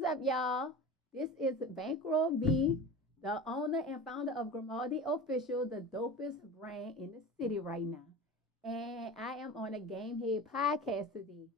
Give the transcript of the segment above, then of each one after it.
What's up, y'all? This is Bankroll B, the owner and founder of Grimaldi Official, the dopest brand in the city right now. And I am on a Gamehead podcast today.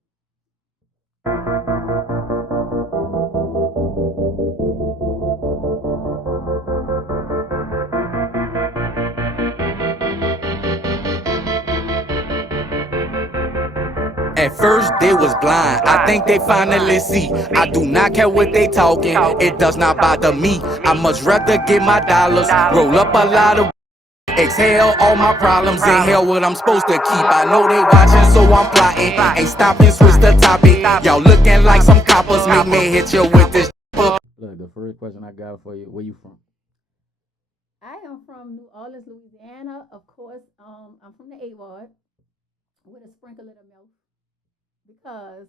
At first they was blind, I think they finally see. I do not care what they talking, it does not bother me. I much rather get my dollars, roll up a lot of exhale all my problems, inhale what I'm supposed to keep. I know they watching, so I'm plotting. Ain't stopping, switch the topic. Y'all looking like some coppers, make me hit you with this. Look, the first question I got for you, where you from? I am from New Orleans, Louisiana. Of course, I'm from the A Ward with a sprinkle of the milk because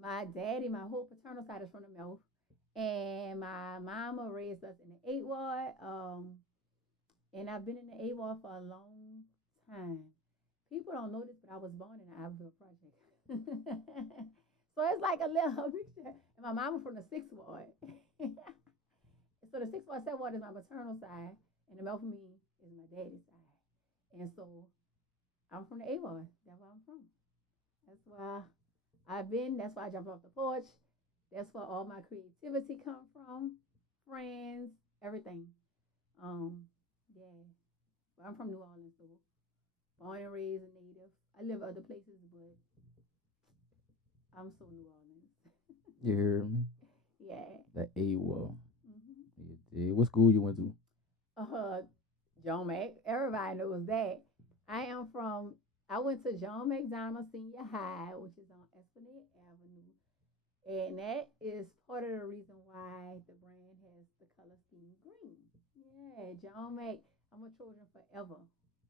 my daddy, my whole paternal side is from the Milf, and my mama raised us in the 8 ward. And I've been in the 8 ward for a long time. People don't know this, but I was born in the Iberville Project. So it's like a little mixture. And my mama from the 6th ward. So the 6th ward, 7th ward is my maternal side, and the Milf for me is my daddy's side. And so I'm from the 8 ward. That's where I'm from. That's why I've been. That's why I jumped off the porch. That's where all my creativity come from. Friends, everything. Yeah. But I'm from New Orleans, so born and raised a native. I live other places, but I'm so New Orleans. You hear me? Yeah. The A-Wall. Mm-hmm. What school you went to? John Mac. Everybody knows that. I went to John McDonald Senior High, which is on Esplanade Avenue. And that is part of the reason why the brand has the color scheme green. Yeah, John Mac. I'm a children forever.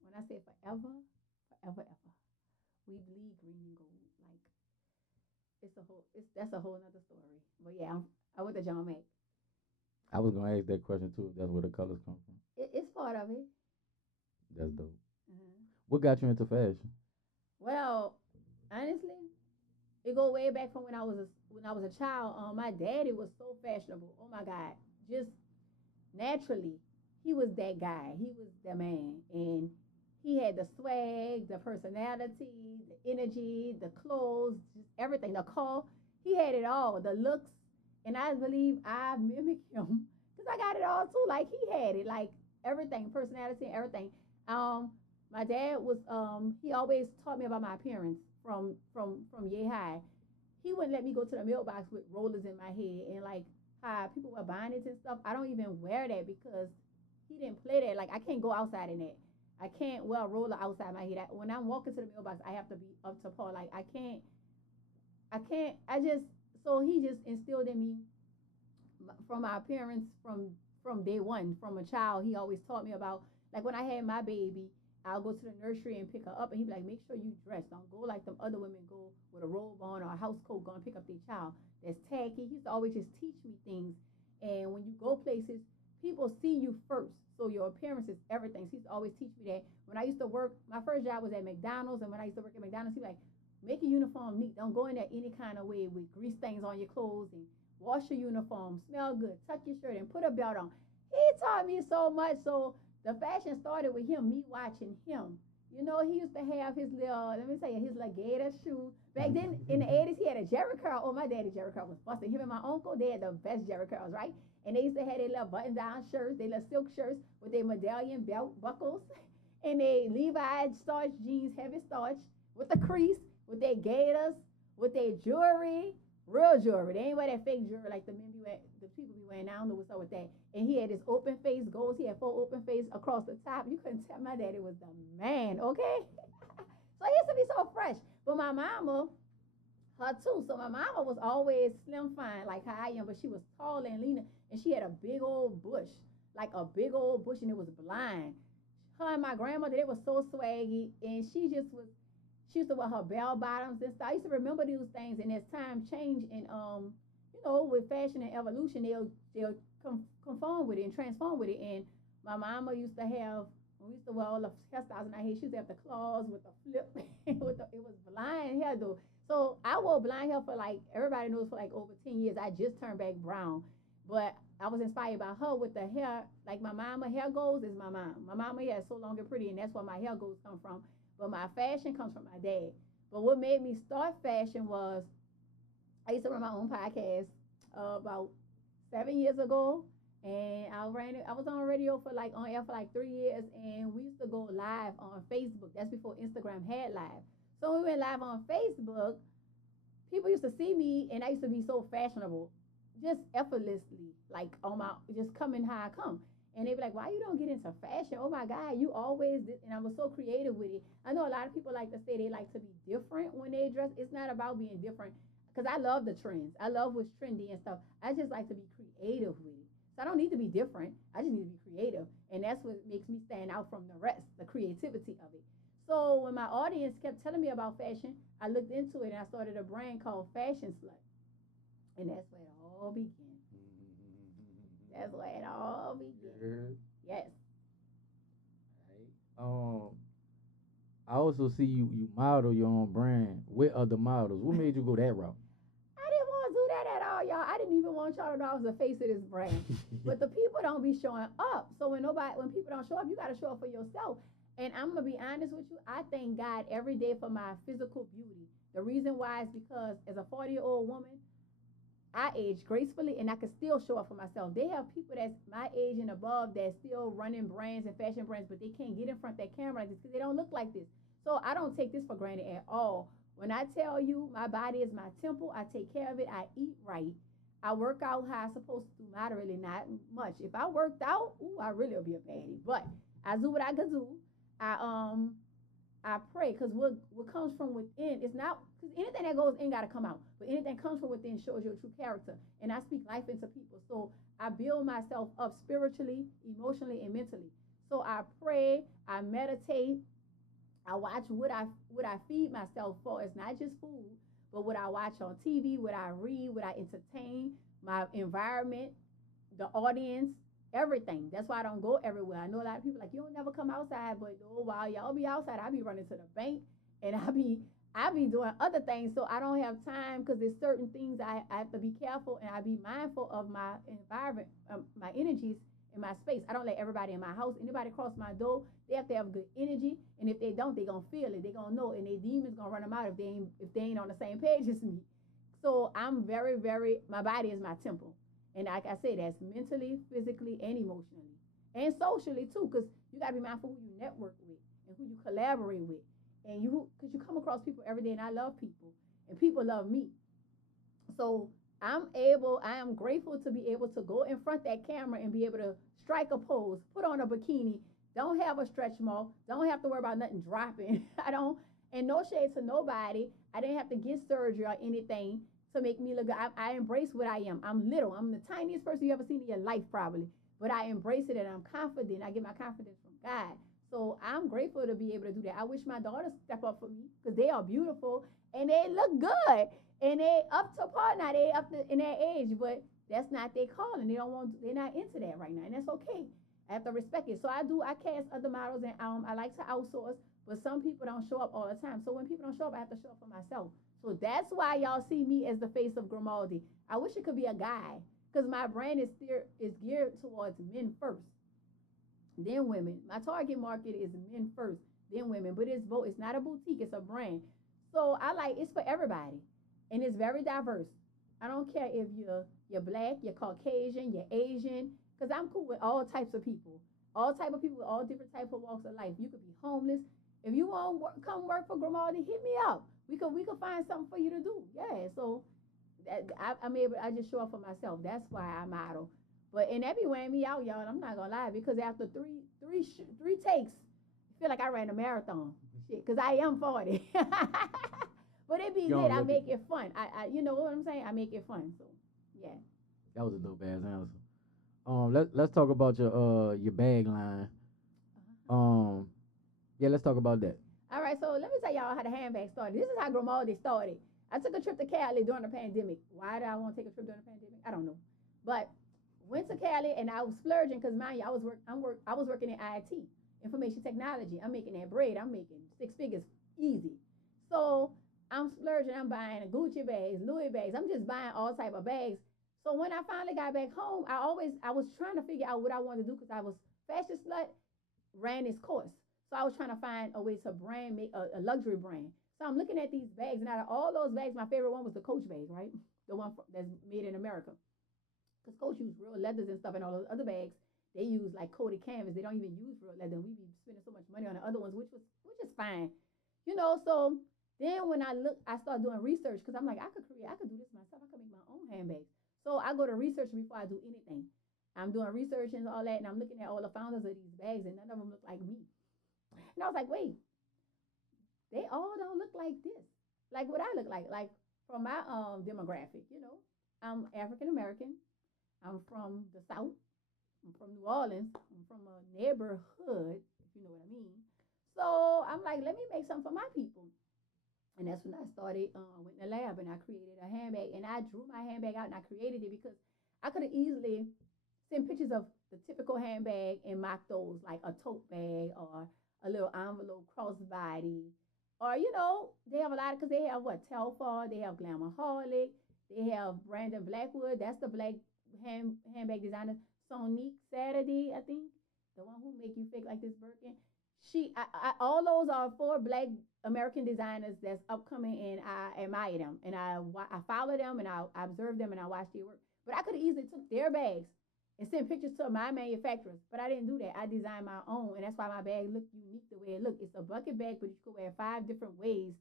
When I say forever, forever, ever. We bleed green and gold. Like that's a whole nother story. But yeah, I went to John Mac. I was gonna ask that question too. If that's where the colors come from. It's part of it. That's dope. Mm-hmm. What got you into fashion? Well, honestly, it go way back from when I was a child. My daddy was so fashionable. Oh my God, just naturally, he was that guy. He was the man, and he had the swag, the personality, the energy, the clothes, just everything. The call, he had it all. The looks, and I believe I mimicked him because I got it all too. Like he had it, like everything, personality, and everything. Um, my dad was he always taught me about my appearance from yay high. He wouldn't let me go to the mailbox with rollers in my head and like how people wear bonnets and stuff. I don't even wear that because he didn't play that. Like I can't go outside in that. I can't wear a roller outside my head. When I'm walking to the mailbox, I have to be up to par. Like I can't. I just so he just instilled in me from my parents from day one, from a child. He always taught me about like when I had my baby, I'll go to the nursery and pick her up, and he'd be like, make sure you dress. Don't go like them other women go with a robe on or a house coat going to pick up their child. That's tacky. He used to always just teach me things. And when you go places, people see you first. So your appearance is everything. So he used to always teach me that. When I used to work, my first job was at McDonald's, and when I used to work at McDonald's, he'd be like, make your uniform neat. Don't go in there any kind of way with grease stains on your clothes and wash your uniform, smell good, tuck your shirt, and put a belt on. He taught me so much. So the fashion started with him, me watching him. You know, he used to have his little, let me tell you, his little gator shoe. Back then, in the 80s, he had a Jerry curl. Oh, my daddy Jerry curl was busted. Him and my uncle, they had the best Jerry curls, right? And they used to have their little button-down shirts, their little silk shirts with their medallion belt buckles, and their Levi starch jeans, heavy starch, with the crease, with their gators, with their jewelry, real jewelry. They ain't wear that fake jewelry like the men be wearing, the people be wearing. I don't know what's up with that. And he had his open face goals. He had 4 open face across the top. You couldn't tell my daddy was the man, okay? So he used to be so fresh. But my mama, her too. So my mama was always slim fine, like how I am, but she was tall and lean, and she had a big old bush, like a big old bush, and it was blind. Her and my grandmother, they were so swaggy, and she just was. She used to wear her bell bottoms and stuff. I used to remember these things, and as time changed, and with fashion and evolution, they'll conform with it and transform with it. And my mama used to have. We used to wear all the hairstyles in our hair. She used to have the claws with the flip. It was blind hair though. So I wore blonde hair for like, everybody knows, for like over 10 years. I just turned back brown. But I was inspired by her with the hair. Like my mama hair goes is my mom. My mama hair is so long and pretty, and that's where my hair goes come from. But my fashion comes from my dad. But what made me start fashion was I used to run my own podcast about 7 years ago. And I was on radio for like, on air for like 3 years. And we used to go live on Facebook. That's before Instagram had live. So when we went live on Facebook, people used to see me, and I used to be so fashionable, just effortlessly, like on my, just coming how I come. And they be like, why you don't get into fashion? Oh my God, you always did. And I was so creative with it. I know a lot of people like to say they like to be different when they dress. It's not about being different, because I love the trends. I love what's trendy and stuff. I just like to be creative with it. So I don't need to be different. I just need to be creative. And that's what makes me stand out from the rest, the creativity of it. So when my audience kept telling me about fashion, I looked into it and I started a brand called Fashion Slut. And that's where it all began. That's where it all began. Yes. Right. I also see you model your own brand with other models. What made you go that route? I didn't want to do that at all, y'all. I didn't even want y'all to know I was the face of this brand. But the people don't be showing up. So when people don't show up, you got to show up for yourself. And I'm going to be honest with you. I thank God every day for my physical beauty. The reason why is because as a 40-year-old woman, I age gracefully and I can still show up for myself. They have people that's my age and above that's still running brands and fashion brands, but they can't get in front of that camera like this because they don't look like this. So I don't take this for granted at all. When I tell you my body is my temple, I take care of it. I eat right. I work out how I'm supposed to, moderately, not much. If I worked out, I really would be a baddie. But I do what I can do. I pray, because what comes from within is not, because anything that goes in got to come out, but anything that comes from within shows your true character. And I speak life into people. So I build myself up spiritually, emotionally, and mentally. So I pray, I meditate, I watch what I feed myself for. It's not just food, but what I watch on TV, what I read, what I entertain, my environment, the audience, everything. That's why I don't go everywhere. I know a lot of people like, you don't never come outside, but while y'all be outside, I be running to the bank, and I be doing other things. So I don't have time, because there's certain things I have to be careful, and I be mindful of my environment, my energies in my space. I don't let everybody in my house, anybody cross my door, they have to have good energy, and if they don't, they gonna feel it, they gonna know, and their demons gonna run them out if they ain't on the same page as me. So I'm very, very, my body is my temple. And like I say, that's mentally, physically, and emotionally. And socially, too, because you got to be mindful who you network with and who you collaborate with. And because you come across people every day, and I love people, and people love me. So I am grateful to be able to go in front of that camera and be able to strike a pose, put on a bikini, don't have a stretch mark, don't have to worry about nothing dropping. And no shade to nobody. I didn't have to get surgery or anything to make me look good. I embrace what I am. I'm little. I'm the tiniest person you ever seen in your life, probably. But I embrace it, and I'm confident. I get my confidence from God. So I'm grateful to be able to do that. I wish my daughters step up for me, because they are beautiful and they look good. And they up to par now. They up in their age, but that's not their calling. They're not into that right now, and that's okay. I have to respect it. So I cast other models, and I like to outsource, but some people don't show up all the time. So when people don't show up, I have to show up for myself. So that's why y'all see me as the face of Grimaldi. I wish it could be a guy, because my brand is geared towards men first, then women. My target market is men first, then women. But it's both. It's not a boutique. It's a brand. So it's for everybody, and it's very diverse. I don't care if you're black, you're Caucasian, you're Asian, because I'm cool with all types of people. All type of people with all different type of walks of life. You could be homeless. If you want to come work for Grimaldi, hit me up. We could find something for you to do. Yeah. So I just show up for myself. That's why I model. And that be wearing me out, y'all. And I'm not gonna lie, because after three takes, I feel like I ran a marathon. Shit, because I am 40. But it be lit. I make it fun. I you know what I'm saying? I make it fun. So yeah. That was a dope ass answer. Let's talk about your bag line. Yeah, let's talk about that. All right, so let me tell y'all how the handbag started. This is how Grimaldi started. I took a trip to Cali during the pandemic. Why did I want to take a trip during the pandemic? I don't know. But went to Cali, and I was splurging, because mind you, I was working in IT, information technology. I'm making that bread. I'm making 6 figures easy. So I'm splurging. I'm buying Gucci bags, Louis bags. I'm just buying all type of bags. So when I finally got back home, I was trying to figure out what I wanted to do because I was fashion slut, ran this course. So I was trying to find a way to brand make a luxury brand. So I'm looking at these bags, and out of all those bags, my favorite one was the Coach bag, right? The one that's made in America. Because Coach use real leathers and stuff, and all those other bags, they use like coated canvas. They don't even use real leather. We be spending so much money on the other ones, which is fine, you know. So then when I started doing research because I'm like, I could do this myself. I could make my own handbags. So I go to research before I do anything. I'm doing research and all that, and I'm looking at all the founders of these bags, and none of them look like me. And I was like, wait, they all don't look like this. Like what I look like. Like from my demographic, you know, I'm African American. I'm from the South. I'm from New Orleans. I'm from a neighborhood, if you know what I mean. So I'm like, let me make something for my people. And that's when I started, went in the lab and I created a handbag. And I drew my handbag out and I created it because I could have easily sent pictures of the typical handbag and mock those, like a tote bag or a little envelope crossbody. Or, you know, they have a lot because they have what? Telfar, they have Glamaholic, they have Brandon Blackwood. That's the black handbag designer. Sonique Saturday, I think, the one who make you fake like this Birkin. All those are 4 black American designers that's upcoming, and I admire them, and I follow them, and I observe them, and I watch their work. But I could have easily took their bags and sent pictures to my manufacturers, but I didn't do that. I designed my own, and that's why my bag looked unique the way it looked. It's a bucket bag, but you could wear 5 different ways.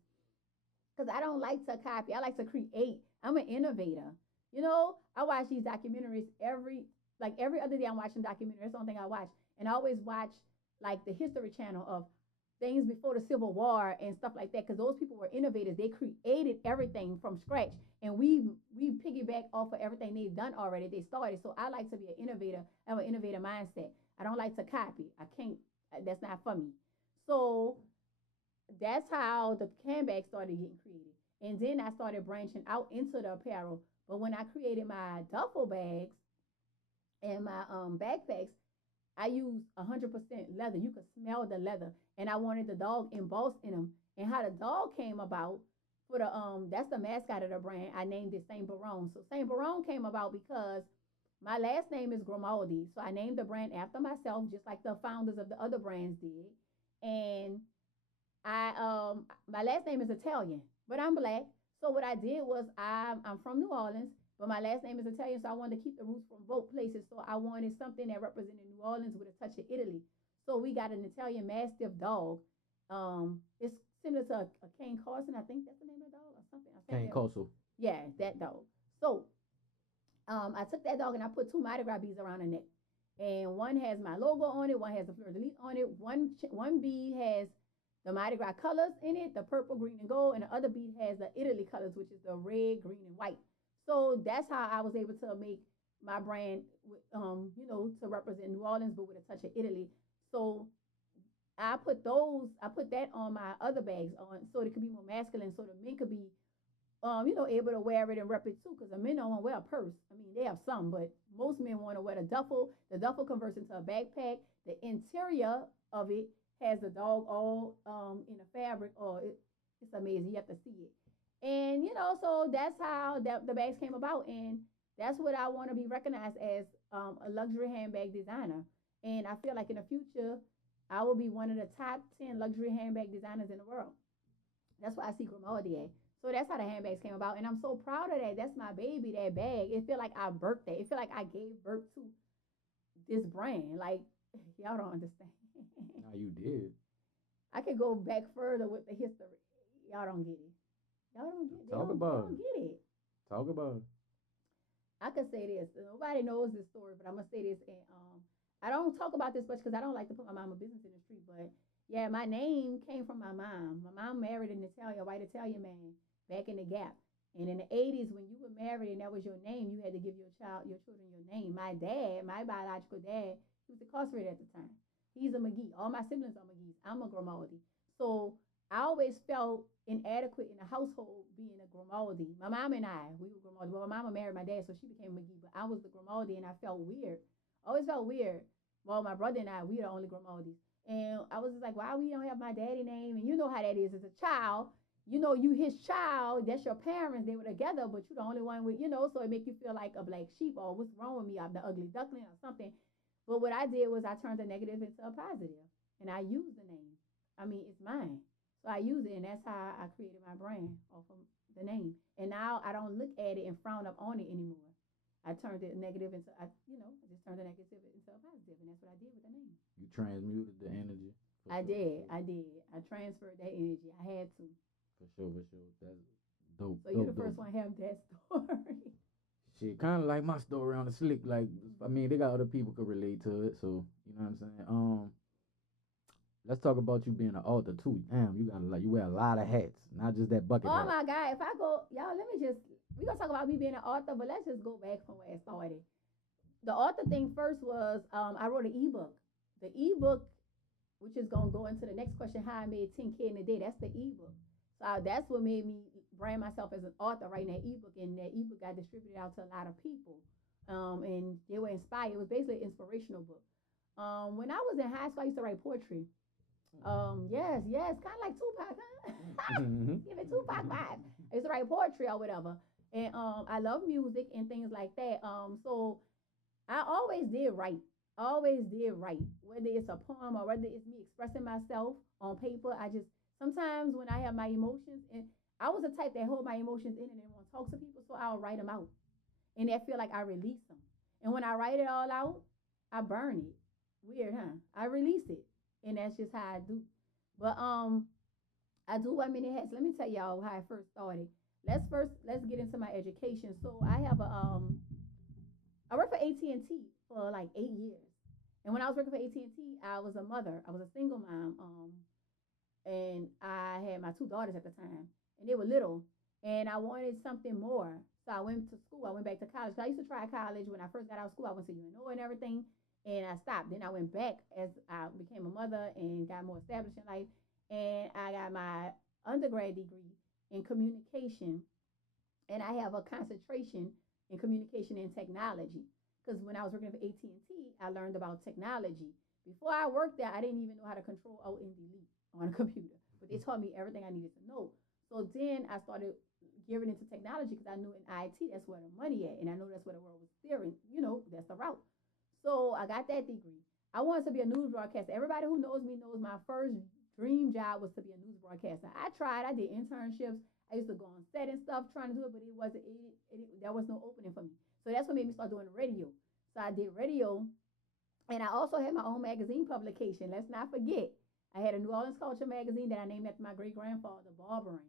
Because I don't like to copy. I like to create. I'm an innovator. You know, I watch these documentaries every other day. I'm watching documentaries. That's the only thing I watch. And I always watch like the History Channel of things before the Civil War and stuff like that. Because those people were innovators. They created everything from scratch. And we piggyback off of everything they've done already. They started. So I like to be an innovator. I have an innovator mindset. I don't like to copy. I can't. That's not for me. So that's how the handbag started getting created. And then I started branching out into the apparel. But when I created my duffel bags and my backpacks, I used 100% leather. You could smell the leather. And I wanted the dog embossed in them. And how the dog came about, for the that's the mascot of the brand. I named it Sam Barone. So Sam Barone came about because my last name is Grimaldi. So I named the brand after myself, just like the founders of the other brands did. And my last name is Italian, but I'm black. So what I did was I'm from New Orleans, but my last name is Italian, so I wanted to keep the roots from both places. So I wanted something that represented New Orleans with a touch of Italy. So we got an Italian Mastiff dog. It's similar to a Cane Corso. I think that's the name of the dog or something. Cane Corso. Yeah, that dog. So I took that dog and I put 2 Mardi Gras beads around the neck. And one has my logo on it, one has the fleur-de-lis on it, one bead has the Mardi Gras colors in it, the purple, green, and gold, and the other bead has the Italy colors, which is the red, green, and white. So that's how I was able to make my brand, you know, to represent New Orleans, but with a touch of Italy. So I put that on my other bags on, so it could be more masculine, so the men could be, you know, able to wear it and rep it too, because the men don't want to wear a purse. I mean, they have some, but most men want to wear the duffel. The duffel converts into a backpack. The interior of it has the dog all in a fabric. It's amazing. You have to see it. And, you know, so that's how the bags came about. And that's what I want to be recognized as, a luxury handbag designer. And I feel like in the future, I will be one of the top 10 luxury handbag designers in the world. That's why I see Grimaldi at. So that's how the handbags came about. And I'm so proud of that. That's my baby, that bag. It feel like I birthed that. It feel like I gave birth to this brand. Like, y'all don't understand. No, you did. I could go back further with the history. Y'all don't get it. Y'all don't get it. Talk about it. Don't get it. Talk about it. I could say this. Nobody knows this story, but I'm going to say this. And I don't talk about this much because I don't like to put my mama's business in the street. But, yeah, my name came from my mom. My mom married an Italian, white Italian man back in the Gap. And in the 80s, when you were married and that was your name, you had to give your children your name. My dad, my biological dad, he was incarcerated at the time. He's a McGee. All my siblings are McGees. I'm a Grimaldi. So I always felt inadequate in the household being a Grimaldi. My mom and I, we were Grimaldi. Well, my mama married my dad, so she became McGee. But I was the Grimaldi, and I felt weird. I always felt weird. Well, my brother and I, we are the only Grimaldis. And I was just like, why we don't have my daddy name? And you know how that is as a child. you his child, that's your parents, they were together, but you're the only one with, so it make you feel like a black sheep or what's wrong with me, I'm the ugly duckling or something. But what I did was I turned the negative into a positive, and I used the name. I mean, it's mine. So I use it, and that's how I created my brand off of the name. And now I don't look at it and frown up on it anymore. I turned it negative into, I just turned the negative into a positive, and that's what I did with the name. You transmuted the energy. I did. I transferred that energy. I had to. For sure. That's dope. So you're the first one to have that story. Shit, kind of like my story on the slick. Like, I mean, they got other people could relate to it. So you know what I'm saying. Let's talk about you being an author too. Damn, you wear a lot of hats, not just that bucket hat. Oh my God! If I go, y'all, we gonna talk about me being an author, but let's just go back from where it started. The author thing first was I wrote an ebook. The ebook, which is gonna go into the next question, how I made 10K in a day. That's the ebook. So that's what made me brand myself as an author, writing that ebook, and that ebook got distributed out to a lot of people, and they were inspired. It was basically an inspirational book. When I was in high school, I used to write poetry. Yes, kind of like Tupac, huh? Give it Tupac vibe. I used to write poetry or whatever, and I love music and things like that. So I always did write, whether it's a poem or whether it's me expressing myself on paper. Sometimes when I have my emotions, and I was the type that hold my emotions in and didn't want to talk to people, so I'll write them out, and I feel like I release them. And when I write it all out, I burn it. Weird, huh? I release it. And that's just how I do. But I do wear many hats. Let me tell y'all how I first started. Let's get into my education. So I worked for AT&T for like 8 years. And when I was working for AT&T, I was a mother. I was a single mom. And I had my 2 daughters at the time, and they were little. And I wanted something more. So I went to school. I went back to college. So I used to try college. When I first got out of school, I went to UNO and everything. And I stopped. Then I went back as I became a mother and got more established in life. And I got my undergrad degree in communication. And I have a concentration in communication and technology. Because when I was working for AT&T, I learned about technology. Before I worked there, I didn't even know how to control Alt and Delete on a computer. But they taught me everything I needed to know. So then I started gearing into technology because I knew in IT, that's where the money at. And I know that's where the world was steering. That's the route. So I got that degree. I wanted to be a news broadcaster. Everybody who knows me knows my first dream job was to be a news broadcaster. I tried. I did internships. I used to go on set and stuff trying to do it, but there was no opening for me. So that's what made me start doing radio. So I did radio, and I also had my own magazine publication. Let's not forget. I had a New Orleans culture magazine that I named after my great-grandfather, Barone.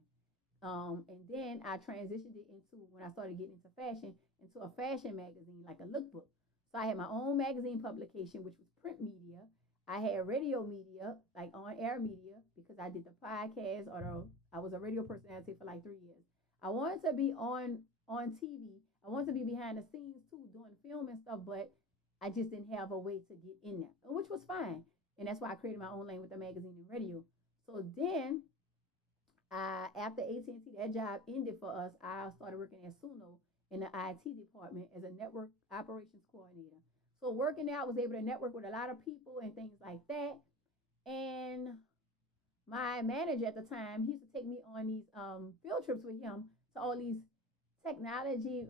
And then I transitioned it into, when I started getting into fashion, into a fashion magazine, like a lookbook. So I had my own magazine publication, which was print media. I had radio media, like on-air media, because I did the podcast, I was a radio personality for like 3 years. I wanted to be on TV. I wanted to be behind the scenes, too, doing film and stuff, but I just didn't have a way to get in there, which was fine. And that's why I created my own lane with the magazine and radio. So then, after AT&T, that job ended for us. I started working at Suno in the IT department as a network operations coordinator. So working there, I was able to network with a lot of people and things like that. And my manager at the time, he used to take me on these field trips with him to all these technology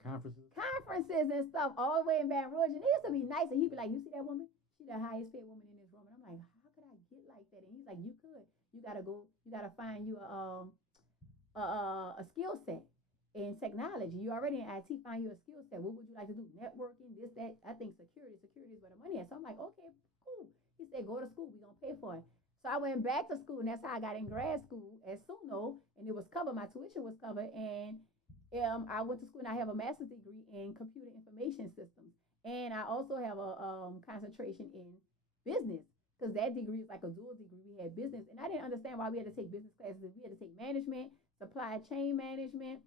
conferences and stuff all the way in Baton Rouge. And it used to be nice. And he'd be like, you see that woman? She's the highest paid woman in this room. And I'm like, how could I get like that? And he's like, you could. You got to find you a skill set in technology. You already in IT, find you a skill set. What would you like to do? Networking, this, that. I think security is where the money is. So I'm like, okay, cool. He said, go to school. We're going to pay for it. So I went back to school, and that's how I got in grad school at Suno, and it was covered. My tuition was covered, and I went to school, and I have a master's degree in computer information systems. And I also have a concentration in business, because that degree is like a dual degree. We had business, and I didn't understand why we had to take business classes. We had to take management, supply chain management,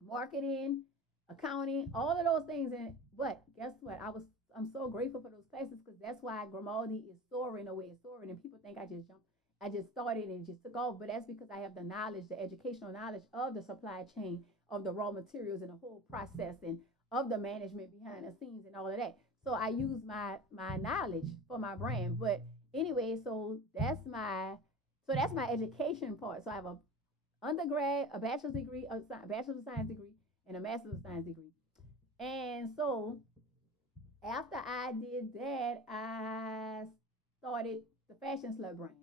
marketing, accounting, all of those things. But guess what? I'm so grateful for those classes, because that's why Grimaldi is soaring the way it's soaring. And people think I just started and just took off, but that's because I have the knowledge, the educational knowledge of the supply chain, of the raw materials and the whole process, and of the management behind the scenes and all of that. So I use my knowledge for my brand. But anyway, so that's So that's my education part. So I have a undergrad, a bachelor's degree, bachelor's of science degree, and a master's of science degree. And so after I did that, I started the Fashion Slut brand.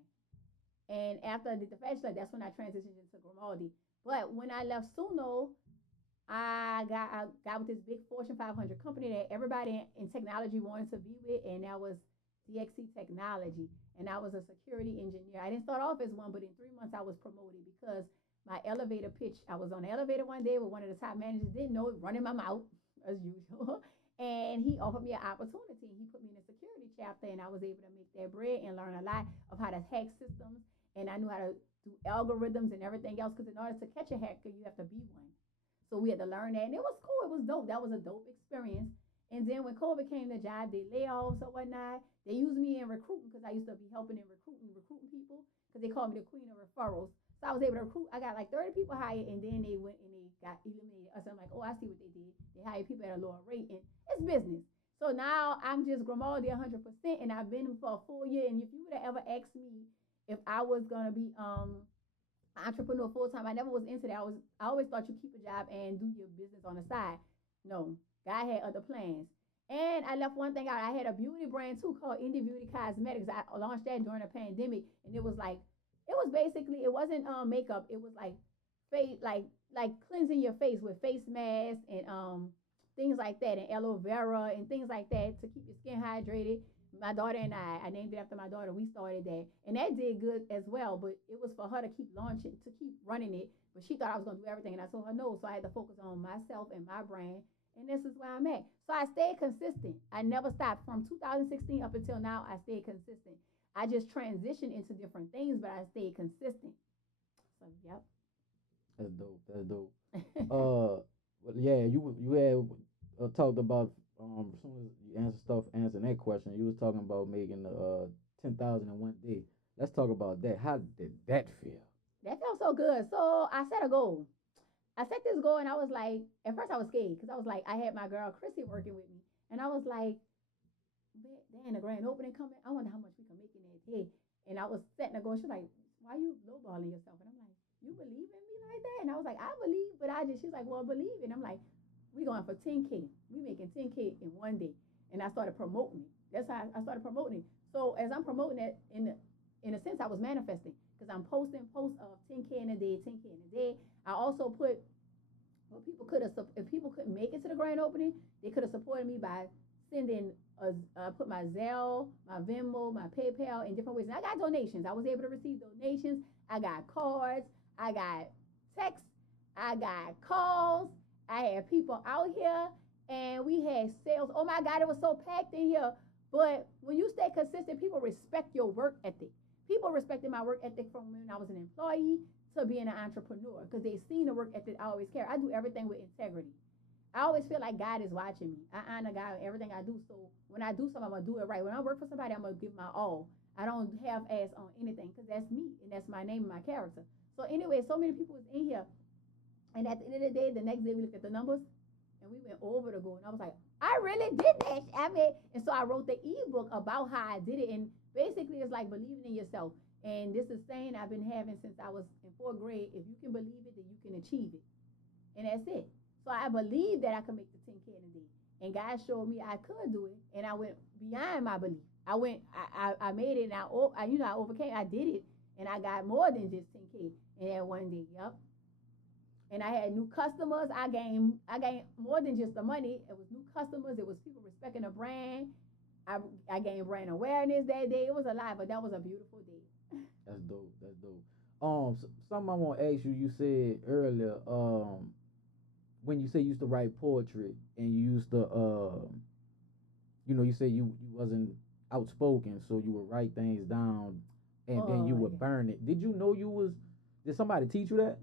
And after I did the Fashion Slut, that's when I transitioned into Grimaldi. But when I left Suno, I got with this big Fortune 500 company that everybody in technology wanted to be with, and that was DXC Technology. And I was a security engineer. I didn't start off as one, but in 3 months I was promoted because my elevator pitch, I was on the elevator one day with one of the top managers, didn't know it, running my mouth as usual. And he offered me an opportunity. He put me in a security chapter, and I was able to make that bread and learn a lot of how to hack systems. And I knew how to do algorithms and everything else, because in order to catch a hacker, you have to be one. So we had to learn that, and it was cool. It was dope. That was a dope experience. And then when COVID came, the job, they layoffs or whatnot. They used me in recruiting because I used to be helping in recruiting people, because they called me the queen of referrals. So I was able to recruit. I got like 30 people hired, and then they went and they got eliminated. So I'm like, oh, I see what they did. They hired people at a lower rate, and it's business. So now I'm just Grimaldi 100%, and I've been for a full year. And if you would have ever asked me if I was gonna be an entrepreneur full time, I never was into that. I always thought you keep a job and do your business on the side. No, God had other plans. And I left one thing out. I had a beauty brand too called Indie Beauty Cosmetics. I launched that during the pandemic, and it was basically, it wasn't makeup. It was like face, like cleansing your face with face masks and things like that, and aloe vera and things like that to keep your skin hydrated. My daughter and I named it after my daughter. We started that, and that did good as well. But it was for her to keep launching, to keep running it. But she thought I was gonna do everything, and I told her no. So I had to focus on myself and my brand. And this is where I'm at. So I stayed consistent. I never stopped. From 2016 up until now, I stayed consistent. I just transitioned into different things, but I stayed consistent. So, yep. That's dope. That's dope. But yeah, you had talked about as soon as you answering that question, you was talking about making 10,000 in one day. Let's talk about that. How did that feel? That felt so good. So I set a goal. I set this goal, and I was like, at first I was scared because I was like, I had my girl Chrissy working with me, and I was like, man, the grand opening coming. I wonder how much we can make in that day. And I was setting a goal. She's like, why are you lowballing yourself? And I'm like, you believe in me like that? And I was like, I believe, but she's like, well, believe it. And I'm like, we going for 10K. We making 10K in one day. And I started promoting it. That's how I started promoting it. So as I'm promoting it, in a sense, I was manifesting, because I'm posting posts of 10K in a day, 10K in a day. I also put, well, if people couldn't make it to the grand opening, they could have supported me by sending, put my Zelle, my Venmo, my PayPal in different ways. And I got donations. I was able to receive donations. I got cards. I got texts. I got calls. I had people out here, and we had sales. Oh my God, it was so packed in here. But when you stay consistent, people respect your work ethic. People respected my work ethic from when I was an employee to being an entrepreneur, because they seen the work ethic I always carry. I do everything with integrity. I always feel like God is watching me. I honor God in everything I do. So when I do something, I'm going to do it right. When I work for somebody, I'm going to give my all. I don't have ass on anything, because that's me, and that's my name and my character. So anyway, so many people was in here. And at the end of the day, the next day we looked at the numbers, and we went over the goal. And I was like, I really did that. And so I wrote the ebook about how I did it. And basically, it's like believing in yourself. And this is saying I've been having since I was in 4th grade. If you can believe it, then you can achieve it. And that's it. So I believed that I could make the 10K in a day. And God showed me I could do it. And I went beyond my belief. I made it, and I overcame. I did it. And I got more than just 10K in that one day. Yep. And I had new customers. I gained more than just the money. It was new customers. It was people respecting the brand. I gained brand awareness that day. It was a lot, but that was a beautiful day. That's dope. That's dope. Something I want to ask you. You said earlier, when you say you used to write poetry, and you used to, you said you wasn't outspoken, so you would write things down, and then you would burn it. Did you know did somebody teach you that?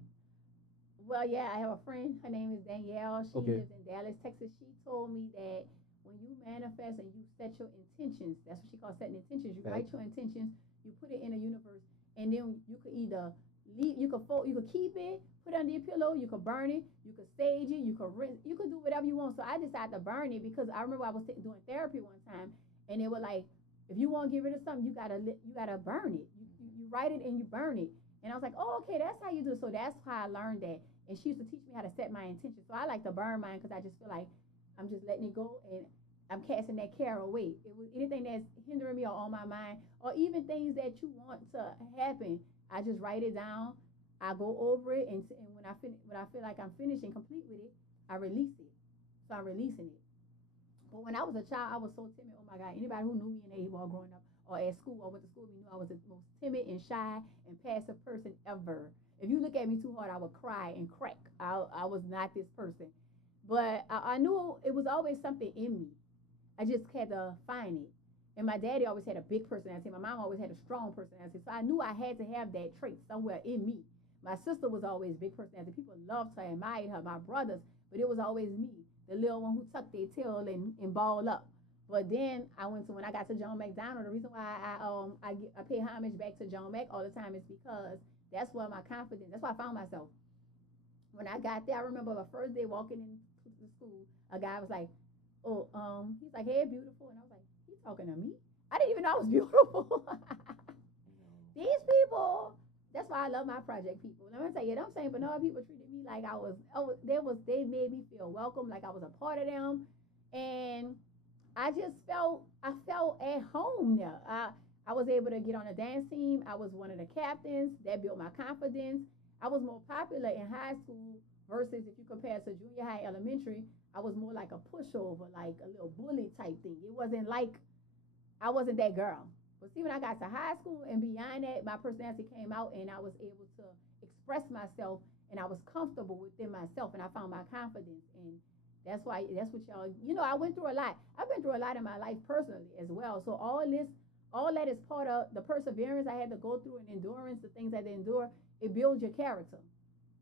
Well, yeah, I have a friend. Her name is Danielle. She lives in Dallas, Texas. She told me that when you manifest and you set your intentions, that's what she calls setting intentions. You write your intentions, you put it in the universe, and then you could either you could keep it, put it under your pillow, you could burn it, you could stage it, you could rinse, you could do whatever you want. So I decided to burn it, because I remember I was doing therapy one time, and they were like, If you want to get rid of something, you gotta burn it. You write it and you burn it. And I was like, oh, okay, that's how you do it. So that's how I learned that. And she used to teach me how to set my intention. So I like to burn mine because I just feel like I'm just letting it go and I'm casting that care away. It was anything that's hindering me or on my mind, or even things that you want to happen. I just write it down. I go over it, and when I feel like I'm finished and complete with it, I release it. So I'm releasing it. But when I was a child, I was so timid. Oh my God! Anybody who knew me in A-ball growing up or at school or went to school, knew I was the most timid and shy and passive person ever. If you look at me too hard, I would cry and crack. I was not this person. But I knew it was always something in me. I just had to find it. And my daddy always had a big personality. My mom always had a strong personality. So I knew I had to have that trait somewhere in me. My sister was always big personality. People loved her, admired her, my brothers. But it was always me, the little one who tucked their tail and balled up. But then when I got to John McDonald, the reason why I pay homage back to John Mac all the time is because that's where my confidence, that's where I found myself. When I got there, I remember the first day walking into the school, a guy was like, he's like, hey, beautiful. And I was like, he's talking to me? I didn't even know I was beautiful. These people, that's why I love my project people. Let me tell you, I'm saying, but no, people treated me like they made me feel welcome, like I was a part of them. And I felt at home there. I was able to get on a dance team. I was one of the captains. That built my confidence. I was more popular in high school versus if you compare to junior high, elementary. I was more like a pushover, like a little bully type thing. It wasn't like I wasn't that girl. But see, when I got to high school and beyond that, my personality came out and I was able to express myself and I was comfortable within myself and I found my confidence. And that's what y'all, I went through a lot. I've been through a lot in my life personally as well. So all that is part of the perseverance I had to go through and endurance, the things I had to endure, it builds your character.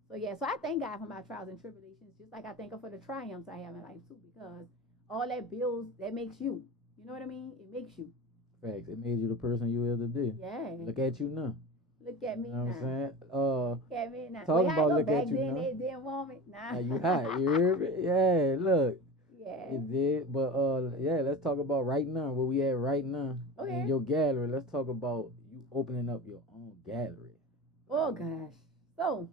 So yeah, so I thank God for my trials and tribulations, just like I thank Him for the triumphs I have in life too, because all that builds, that makes you. You know what I mean? It makes you. Facts. It made you the person you is today. Yeah. Look at you now. Look at me now. You know what I'm saying? Look at me now. Talking about look back at you then, now. they didn't want me. Nah. You hot. You hear me? Yeah, look. Yeah. It did. But yeah, let's talk about right now, where we at right now. Okay. In your gallery. Let's talk about you opening up your own gallery. Oh gosh. So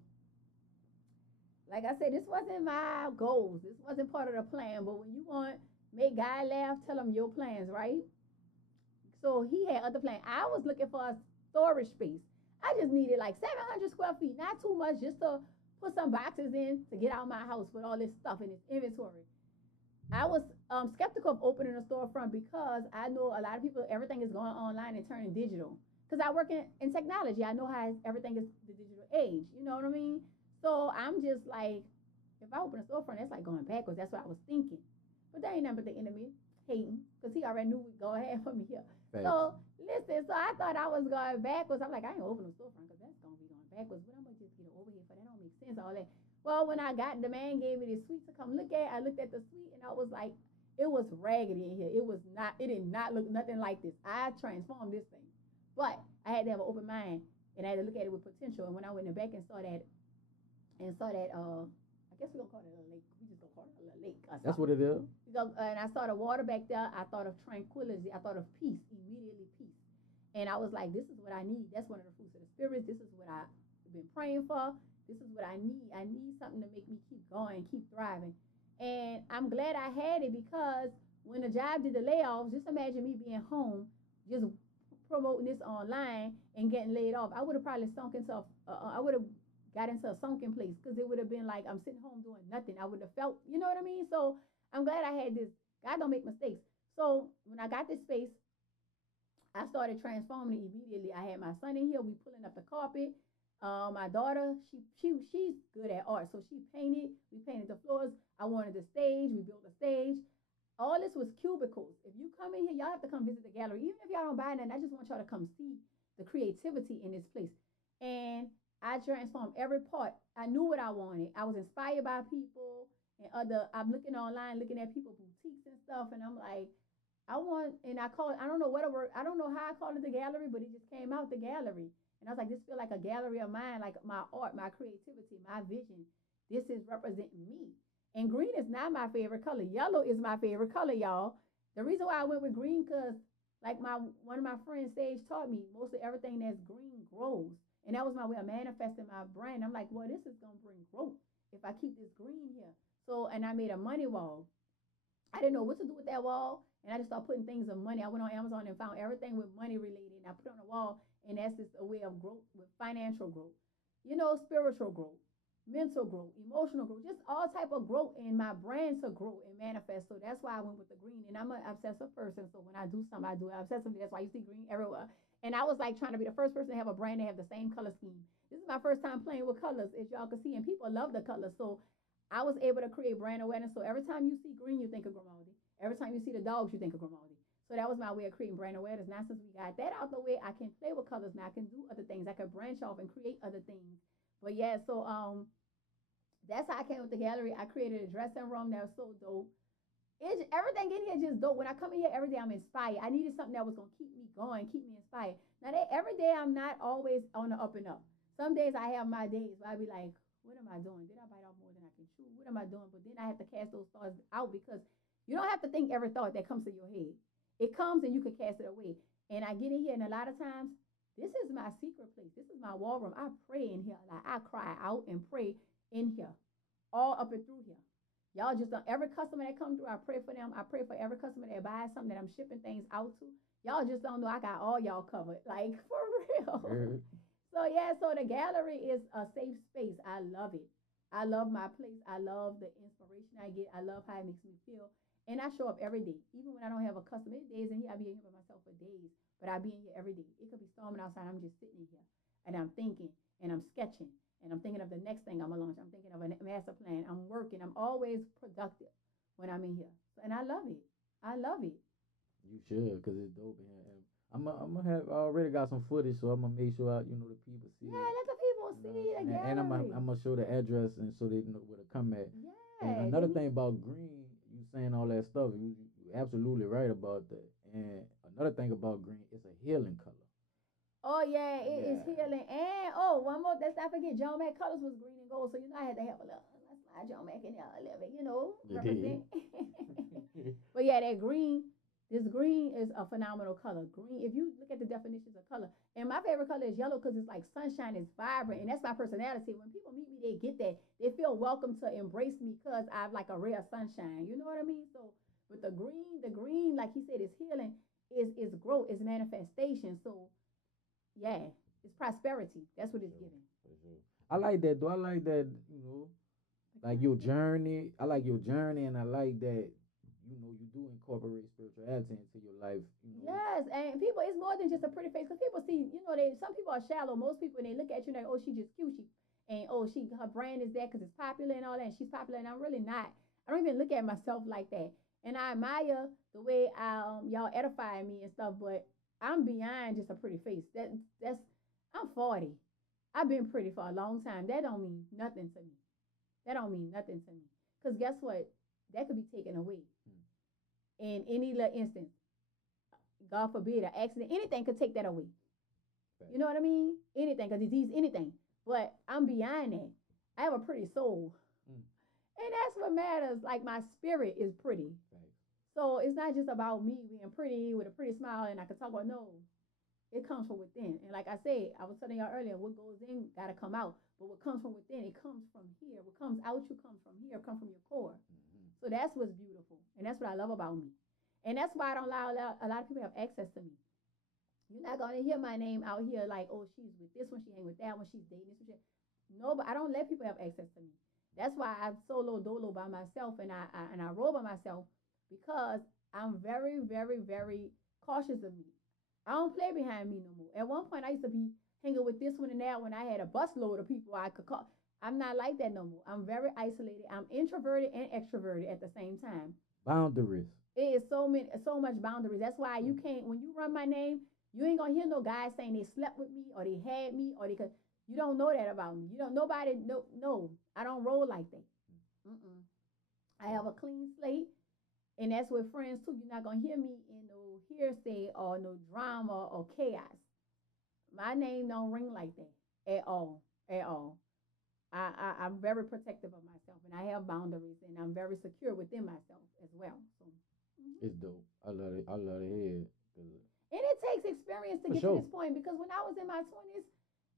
like I said, this wasn't my goals. This wasn't part of the plan. But when you want make God laugh, tell him your plans, right? So he had other plans. I was looking for a storage space. I just needed like 700 square feet, not too much, just to put some boxes in to get out of my house with all this stuff in its inventory. I was skeptical of opening a storefront because I know a lot of people, everything is going online and turning digital. Because I work in technology. I know how everything is the digital age. You know what I mean? So I'm just like, if I open a storefront, that's like going backwards. That's what I was thinking. But that ain't nothing but the enemy hating, because he already knew we'd go ahead for me here. Thanks. So listen, so I thought I was going backwards. I'm like, I ain't opening a storefront because that's going to be going backwards. But I'm going to just get it over here for that. Don't make sense, all that. Well, when I got, the man gave me this suite to come look at. I looked at the suite and I was like, it was raggedy in here. It did not look nothing like this. I transformed this thing. But I had to have an open mind and I had to look at it with potential. And when I went in the back and saw that, I guess we're going to call it a lake. We just going to call it a lake. That's what it is. And I saw the water back there. I thought of tranquility. I thought of peace, immediately peace. And I was like, this is what I need. That's one of the fruits of the spirit. This is what I've been praying for. This is what I need. I need something to make me keep going, keep thriving. And I'm glad I had it because when the job did the layoffs, just imagine me being home, just promoting this online and getting laid off. I would have probably got into a sunken place because it would have been like I'm sitting home doing nothing. I would have felt, you know what I mean? So I'm glad I had this. God don't make mistakes. So when I got this space, I started transforming it immediately. I had my son in here. We pulling up the carpet. My daughter, she's good at art. So she painted. We painted the floors. I wanted the stage. We built a stage. All this was cubicles. If you come in here, y'all have to come visit the gallery. Even if y'all don't buy nothing, I just want y'all to come see the creativity in this place. And I transformed every part. I knew what I wanted. I was inspired by people and I'm looking online, looking at people boutiques and stuff, and I'm like, I don't know how I called it the gallery, but it just came out the gallery. And I was like, this feel like a gallery of mine, like my art, my creativity, my vision. This is representing me. And green is not my favorite color. Yellow is my favorite color, y'all. The reason why I went with green, because Like one of my friends, Sage, taught me mostly everything that's green grows. And that was my way of manifesting my brand. I'm like, well, this is going to bring growth if I keep this green here. So, and I made a money wall. I didn't know what to do with that wall. And I just started putting things of money. I went on Amazon and found everything with money related. And I put it on the wall. And that's just a way of growth with financial growth, spiritual growth, mental growth, emotional growth, just all type of growth in my brand to grow and manifest. So that's why I went with the green. And I'm an obsessive person. So when I do something, I do it obsessively. That's why you see green everywhere. And I was like trying to be the first person to have a brand that have the same color scheme. This is my first time playing with colors, as y'all can see. And people love the colors. So I was able to create brand awareness. So every time you see green, you think of Grimaldi. Every time you see the dogs, you think of Grimaldi. So that was my way of creating brand awareness. Now, since we got that out the way, I can play with colors now. I can do other things. I can branch off and create other things. But yeah, so that's how I came with the gallery. I created a dressing room that was so dope. Everything in here just dope. When I come in here every day, I'm inspired. I needed something that was going to keep me going, keep me inspired. Now, every day, I'm not always on the up and up. Some days I have my days where I be like, what am I doing? Did I bite off more than I can chew? What am I doing? But then I have to cast those thoughts out because you don't have to think every thought that comes to your head. It comes and you can cast it away. And I get in here, and a lot of times, this is my secret place. This is my war room. I pray in here. Like, I cry out and pray in here, all up and through here. Y'all just don't, every customer that comes through, I pray for them. I pray for every customer that buys something that I'm shipping things out to. Y'all just don't know I got all y'all covered. Like, for real. So, yeah, so the gallery is a safe space. I love it. I love my place. I love the inspiration I get. I love how it makes me feel. And I show up every day. Even when I don't have a customer, days in here, I be in here by myself for days. But I be in here every day. It could be storming outside. I'm just sitting in here. And I'm thinking. And I'm sketching. And I'm thinking of the next thing I'm going to launch. I'm thinking of a master plan. I'm working. I'm always productive when I'm in here. And I love it. I love it. You should, because it's dope in here. I'm gonna have I already got some footage, so I'm gonna make sure the people see. Yeah, let the people see the gallery. And I'm gonna show the address, and so they know where to come at. Yeah. And another thing about green, you saying all that stuff, you absolutely right about that. And another thing about green, it's a healing color. Oh yeah, it is healing. And one more, let's not forget, John Mac colors was green and gold, so I had to have a little. Let's slide John Mac in there a little bit, represent. But yeah, that green. This green is a phenomenal color. Green, if you look at the definitions of color, and my favorite color is yellow because it's like sunshine, it's vibrant, and that's my personality. When people meet me, they get that. They feel welcome to embrace me because I'm like a ray of sunshine. You know what I mean? So, but the green, like he said, is healing, is growth, is manifestation. So, yeah, it's prosperity. That's what it's giving. I like that, though. I like that, like your journey. I like your journey, and I like that. You do incorporate spirituality into your life. Yes, and people, it's more than just a pretty face. Because people see, some people are shallow. Most people, when they look at you, like, oh, she just cute. And her brand is there because it's popular and all that. And she's popular, and I'm really not. I don't even look at myself like that. And I admire the way y'all edify me and stuff. But I'm beyond just a pretty face. I'm 40. I've been pretty for a long time. That don't mean nothing to me. Because guess what? That could be taken away. In any little instance, God forbid, an accident, anything could take that away. Right. You know what I mean? Anything, a disease, anything. But I'm beyond that. I have a pretty soul. And that's what matters. Like, my spirit is pretty. Right. So it's not just about me being pretty with a pretty smile and I can talk about, no. It comes from within. And like I said, I was telling y'all earlier, what goes in got to come out. But what comes from within, it comes from here. What comes out you comes from here, comes from your core. So that's what's beautiful. And that's what I love about me. And that's why I don't allow a lot of people to have access to me. You're not going to hear my name out here like, oh, she's with this one, she ain't with that one, she's dating this one. No, but I don't let people have access to me. That's why I'm solo dolo by myself and I roll by myself because I'm very, very, very cautious of me. I don't play behind me no more. At one point, I used to be hanging with this one and that when I had a busload of people I could call. I'm not like that no more. I'm very isolated. I'm introverted and extroverted at the same time. Boundaries. It is so much boundaries. That's why you can't, when you run my name, you ain't gonna hear no guys saying they slept with me or they had me or you don't know that about me. No, I don't roll like that. I have a clean slate, and that's with friends too. You're not gonna hear me in no hearsay or no drama or chaos. My name don't ring like that at all. I'm very protective of myself, and I have boundaries, and I'm very secure within myself as well. So it's dope. I love it. I love to hear it. And it takes experience to For get sure. to this point, because when I was in my 20s,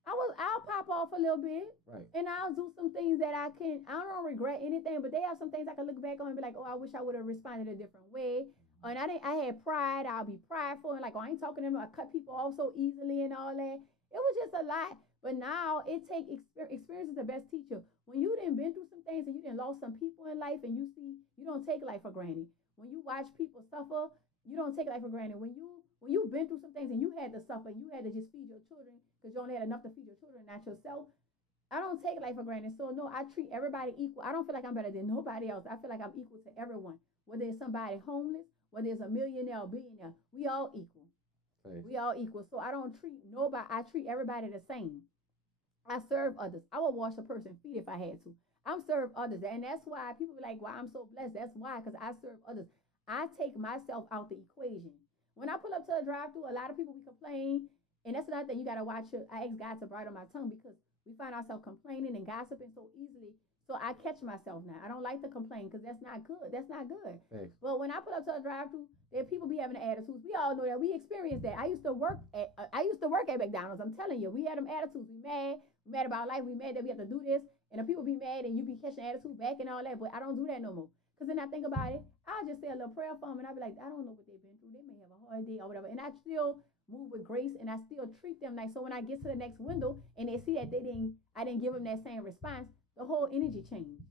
I'll pop off a little bit, Right. and I'll do some things that I don't regret anything, but they have some things I can look back on and be like, oh, I wish I would have responded a different way. And I had pride. I'll be prideful and like, oh, I ain't talking to them. I cut people off so easily and all that. It was just a lot. But now it takes experience is the best teacher. When you done been through some things and you done lost some people in life, and you see, you don't take life for granted. When you watch people suffer, you don't take life for granted. When you've been through some things and you had to suffer, you had to just feed your children because you only had enough to feed your children, not yourself. I don't take life for granted. So no, I treat everybody equal. I don't feel like I'm better than nobody else. I feel like I'm equal to everyone. Whether it's somebody homeless, whether it's a millionaire or billionaire, we all equal. Right. We all equal. So I don't treat nobody. I treat everybody the same. I serve others. I would wash a person's feet if I had to. I'm serve others, and that's why people be like, "Wow, I'm so blessed." That's why, because I serve others. I take myself out the equation. When I pull up to a drive-thru, a lot of people we complain, and that's another thing you gotta watch. I ask God to bridle my tongue because we find ourselves complaining and gossiping so easily. So I catch myself now. I don't like to complain because that's not good. That's not good. Thanks. But when I pull up to a drive-thru, there people be having attitudes. We all know that. We experienced that. I used to work at McDonald's. I'm telling you, we had them attitudes. We mad about life. We mad that we have to do this, and the people be mad, and you be catching attitude back and all that. But I don't do that no more. Because then I think about it, I'll just say a little prayer for them, and I'll be like, I don't know what they've been through. They may have a hard day or whatever. And I still move with grace, and I still treat them nice. So when I get to the next window and they see that I didn't give them that same response, the whole energy changed.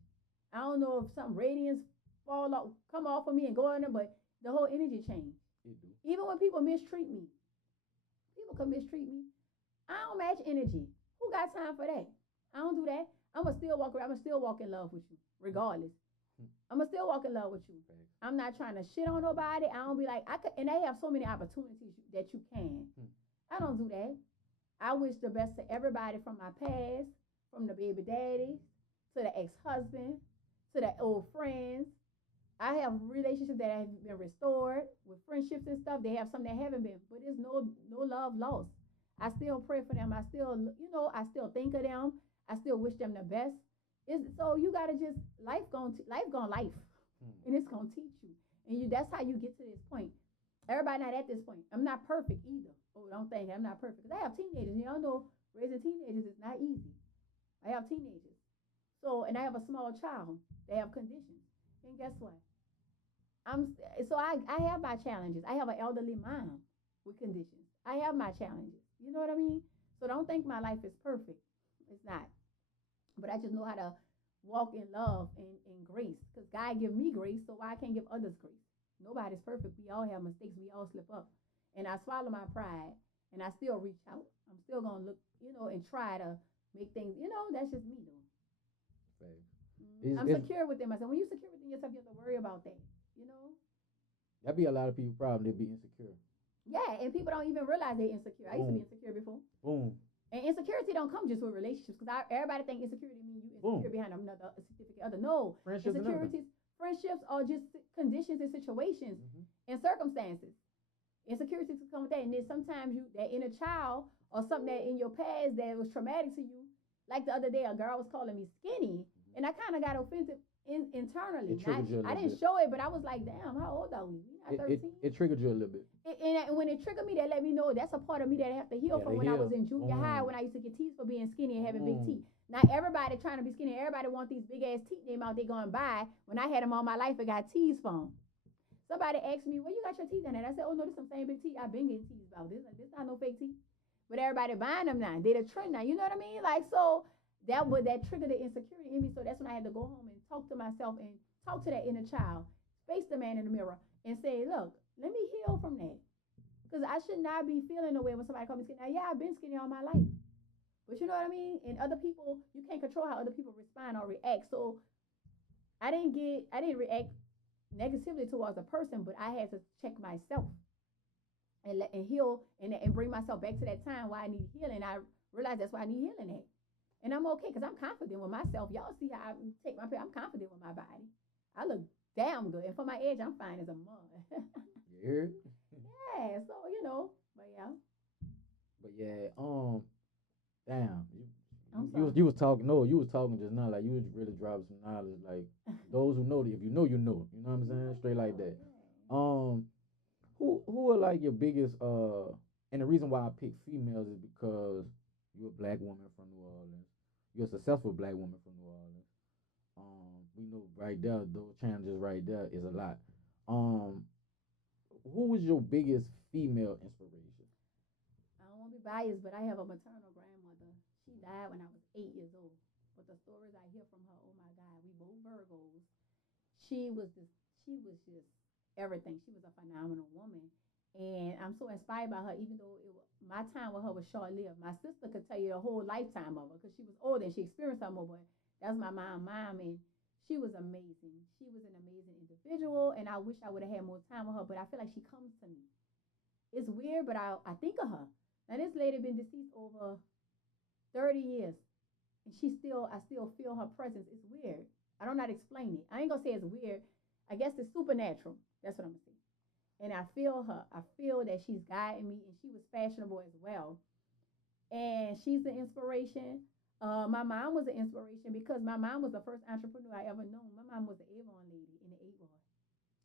I don't know if some radiance come off of me and go on them, but the whole energy changed. Even when people mistreat me, people can mistreat me. I don't match energy. Who got time for that? I don't do that. I'm going to still walk around. I'm going to still walk in love with you, regardless. I'm going to still walk in love with you. I'm not trying to shit on nobody. I don't be like, and they have so many opportunities that you can. I don't do that. I wish the best to everybody from my past, from the baby daddy, to the ex-husband, to the old friends. I have relationships that have been restored with friendships and stuff. They have some that haven't been, but there's no love lost. I still pray for them. I still think of them. I still wish them the best. So you gotta just life gon' life, and it's gonna teach you. And that's how you get to this point. Everybody not at this point. I'm not perfect either. Oh, don't think I'm not perfect. Because I have teenagers. Y'all know raising teenagers is not easy. I have teenagers. So, and I have a small child. They have conditions. And guess what? I have my challenges. I have an elderly mom with conditions. I have my challenges. You know what I mean? So don't think my life is perfect. It's not. But I just know how to walk in love and grace. Because God give me grace, so why I can't give others grace? Nobody's perfect. We all have mistakes. We all slip up. And I swallow my pride, and I still reach out. I'm still going to look, and try to make things, that's just me, though. I'm secure within myself. When you're secure within yourself, you have to worry about that, That'd be a lot of people's problem. They'd be insecure. Yeah, and people don't even realize they're insecure. I used to be insecure before. Boom. And insecurity don't come just with relationships, because everybody think insecurity means you insecure behind another significant other. No, friendships are just conditions and situations and circumstances. Insecurities can come with that, and then sometimes that inner child or something that in your past that was traumatic to you. Like the other day, a girl was calling me skinny, and I kind of got offended internally. I didn't show it, but I was like, damn, how old are we? We're not 13. It triggered you a little bit. And when it triggered me, that let me know that's a part of me that I have to heal from when I was in junior high, when I used to get teased for being skinny and having big teeth. Not everybody trying to be skinny. Everybody want these big ass teeth in their mouth they going by. When I had them all my life, I got teased from. Somebody asked me, where you got your teeth in at? I said, oh no, this some same big teeth. I've been getting teased about this. This not no fake teeth. But everybody buying them now. They the trend now. You know what I mean? Like, so that triggered the insecurity in me. So that's when I had to go home and talk to myself and talk to that inner child, face the man in the mirror, and say, look, let me heal from that. Because I should not be feeling the way when somebody calls me skinny. Now, yeah, I've been skinny all my life. But you know what I mean? And other people, you can't control how other people respond or react. So I didn't react negatively towards a person, but I had to check myself and heal and bring myself back to that time why I need healing. I realized that's why I need healing at. And I'm okay because I'm confident with myself. Y'all see how I take my pill. I'm confident with my body. I look damn good. And for my age, I'm fine as a mug. Yeah. Yeah, so, but yeah. But yeah, damn. You was talking just now, like you was really dropping some knowledge. Like those who know, if you know, you know. You know what I'm saying? Straight like that. Who are like your biggest and the reason why I pick females is because you're a black woman from New Orleans. You're a successful black woman from New Orleans. We know right there, those challenges right there is a lot. Um, who was your biggest female inspiration? I don't want to be biased, but I have a maternal grandmother. She died when I was 8 years old. But the stories I hear from her, oh my God, we both Virgos. She was just, she was just everything. She was a phenomenal woman, and I'm so inspired by her. Even though my time with her was short lived, my sister could tell you the whole lifetime of her because she was older and she experienced her more. But that's my mom, and she was amazing. She was an amazing individual, and I wish I would have had more time with her. But I feel like she comes to me. It's weird, but I think of her. Now this lady been deceased over 30 years, and I still feel her presence. It's weird. I don't know how to explain it. I ain't gonna say it's weird. I guess it's supernatural. That's what I'm gonna say. And I feel her. I feel that she's guiding me, and she was fashionable as well. And she's the inspiration. My mom was an inspiration because my mom was the first entrepreneur I ever known. My mom was the Avon lady in the Avon.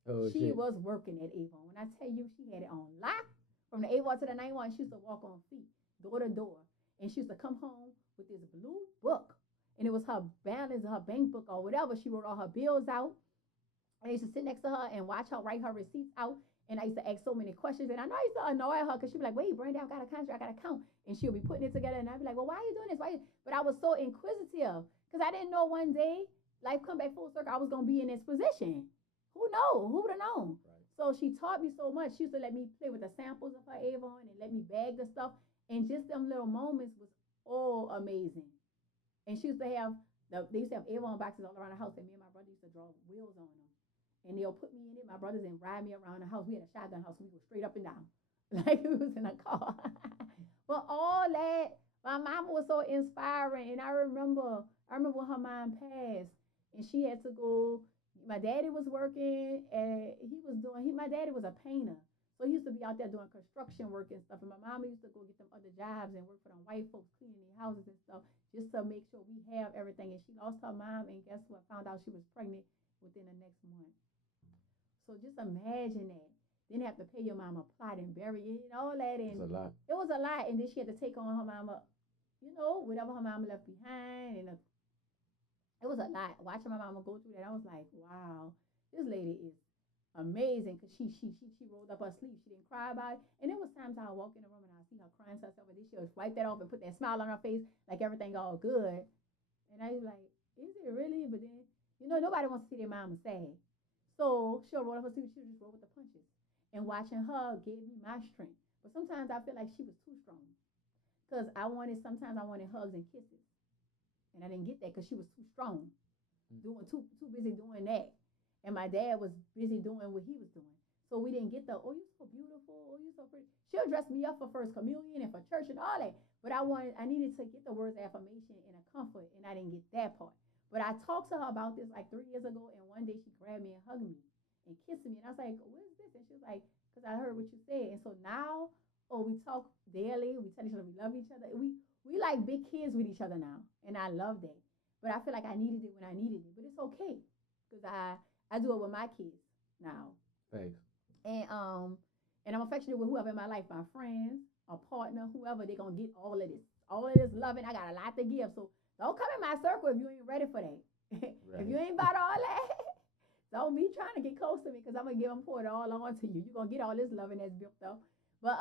Oh She shit. was working at Avon. When I tell you, she had it on lock from the Avon to the 91. She used to walk on feet, door to door, and she used to come home with this blue book, and it was her balance, her bank book or whatever. She wrote all her bills out. I used to sit next to her and watch her write her receipts out. And I used to ask so many questions. And I know I used to annoy her because she'd be like, wait, Brandy, I got a contract, I got to count. And she'll be putting it together. And I'd be like, well, why are you doing this? But I was so inquisitive because I didn't know one day life come back full circle. I was going to be in this position. Who knows? Who would have known? Right. So she taught me so much. She used to let me play with the samples of her Avon and let me bag the stuff. And just them little moments was all amazing. And she used to have, they used to have Avon boxes all around the house. And me and my brother used to draw wheels on them. And they'll put me in it, my brothers, and ride me around the house. We had a shotgun house. We go straight up and down like we was in a car. But all that, my mama was so inspiring. And I remember when her mom passed, and she had to go. My daddy was working, and my daddy was a painter. So he used to be out there doing construction work and stuff. And my mama used to go get them other jobs and work for them white folks cleaning their houses and stuff just to make sure we have everything. And she lost her mom, and guess what? Found out she was pregnant within the next month. So just imagine that. Then have to pay your mama plot and bury it and all that. And It's a lot. it was a lot. And then she had to take on her mama, whatever her mama left behind. And it was a lot. Watching my mama go through that, I was like, wow, this lady is amazing. Because she rolled up her sleeve. She didn't cry about it. And there was times I would walk in the room and I see her crying to herself. And then she would wipe that off and put that smile on her face like everything all good. And I was like, is it really? But then, nobody wants to see their mama sad. So she'll roll up her sleeve, she'll just roll with the punches. And watching her gave me my strength. But sometimes I feel like she was too strong. Because sometimes I wanted hugs and kisses. And I didn't get that because she was too strong. Too busy doing that. And my dad was busy doing what he was doing. So we didn't get the, oh, you're so beautiful, oh, you're so pretty. She'll dress me up for first communion and for church and all that. But I needed to get the words of affirmation and a comfort, and I didn't get that part. But I talked to her about this like 3 years ago, and one day she grabbed me and hugged me and kissed me. And I was like, what is this? And she was like, because I heard what you said. And so now, we talk daily. We tell each other we love each other. We like big kids with each other now. And I love that. But I feel like I needed it when I needed it. But it's okay because I do it with my kids now. Thanks. And I'm affectionate with whoever in my life, my friends, a partner, whoever, they're going to get all of this loving. I got a lot to give. So don't come in my circle if you ain't ready for that. Right. If you ain't about all that, don't be trying to get close to me because I'm going to pour it all on to you. You're going to get all this loving that's built up. But,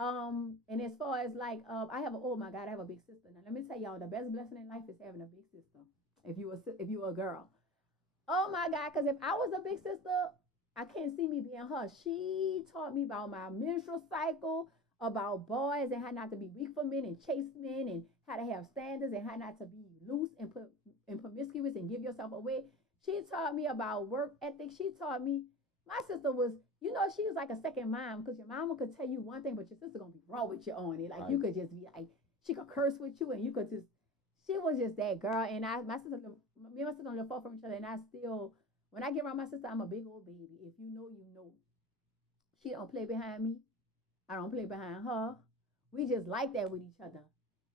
and as far as like, I have a big sister. Now, let me tell y'all, the best blessing in life is having a big sister. If you were a girl. Oh my God, because if I was a big sister, I can't see me being her. She taught me about my menstrual cycle, about boys and how not to be weak for men and chase men and how to have standards and how not to be loose and promiscuous and give yourself away. She taught me about work ethic. She taught me, my sister was, she was like a second mom because your mama could tell you one thing, but your sister going to be raw with you on it. Like right. You could just be like, she could curse with you and you could just, she was just that girl. And me and my sister don't live far from each other. And I still, when I get around my sister, I'm a big old baby. If you know, you know. She don't play behind me. I don't play behind her. We just like that with each other.